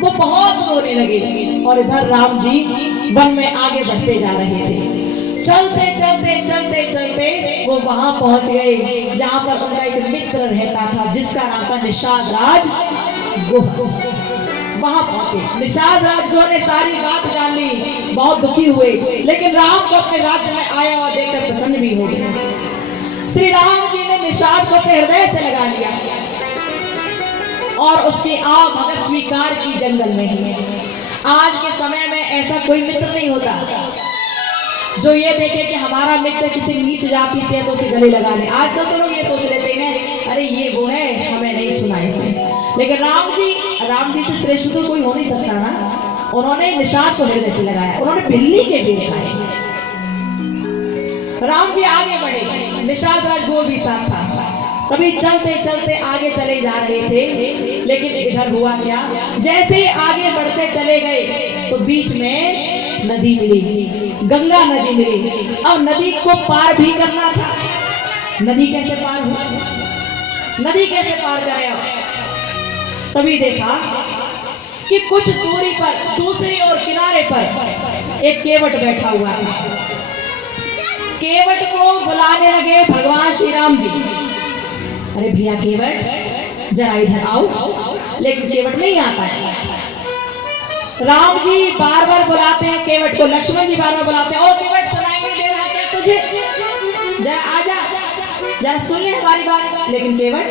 वो बहुत रोने लगे और इधर राम जी वन में आगे बढ़ते जा रहे थे। चलते चलते चलते चलते वो वहां पहुंच गए जहां पर उनका एक मित्र रहता था जिसका नाम था निषाद राज गुह। वहां पहुंचे, निषाद राज गुह ने सारी बात जान ली, बहुत दुखी हुए, लेकिन राम को अपने राज्य में आया हुआ देखकर प्रसन्न भी हो गए। श्री राम जी ने निषाद को अपने हृदय से लगा लिया और उसकी आव भगत स्वीकार की जंगल में ही। आज के समय में ऐसा कोई मित्र नहीं होता जो ये देखे कि हमारा मित्र किसी नीच जाति से है तो उसे गले लगा ले। आजकल तो लोग ये सोच लेते हैं अरे ये वो है, हमें नहीं छूना इसे। लेकिन राम जी से श्रेष्ठ तो कोई हो नहीं सकता ना। उन्होंने निशाद को हृदय से लगाया, उन्होंने बिल्ली के भी खाए। राम जी आगे बढ़े, निशाद राज वो भी साथ था। कभी चलते चलते आगे चले जा रहे थे, लेकिन इधर हुआ क्या, जैसे आगे बढ़ते चले गए तो बीच में नदी मिली, गंगा नदी मिली। अब नदी को पार भी करना था। नदी कैसे पार हुआ, नदी कैसे पार करे? तभी देखा कि कुछ दूरी पर दूसरी और किनारे पर एक केवट बैठा हुआ था। केवट को बुलाने लगे भगवान श्री राम जी, अरे भैया केवट जरा इधर आओ। लेकिन केवट नहीं आता है। राम जी बार बार बुलाते हैं केवट को, लक्ष्मण जी बार बार बुलाते हैं, ओ केवट सुनाई नहीं दे रहा क्या तुझे, जरा आजा, जरा सुन ले हमारी बात। लेकिन केवट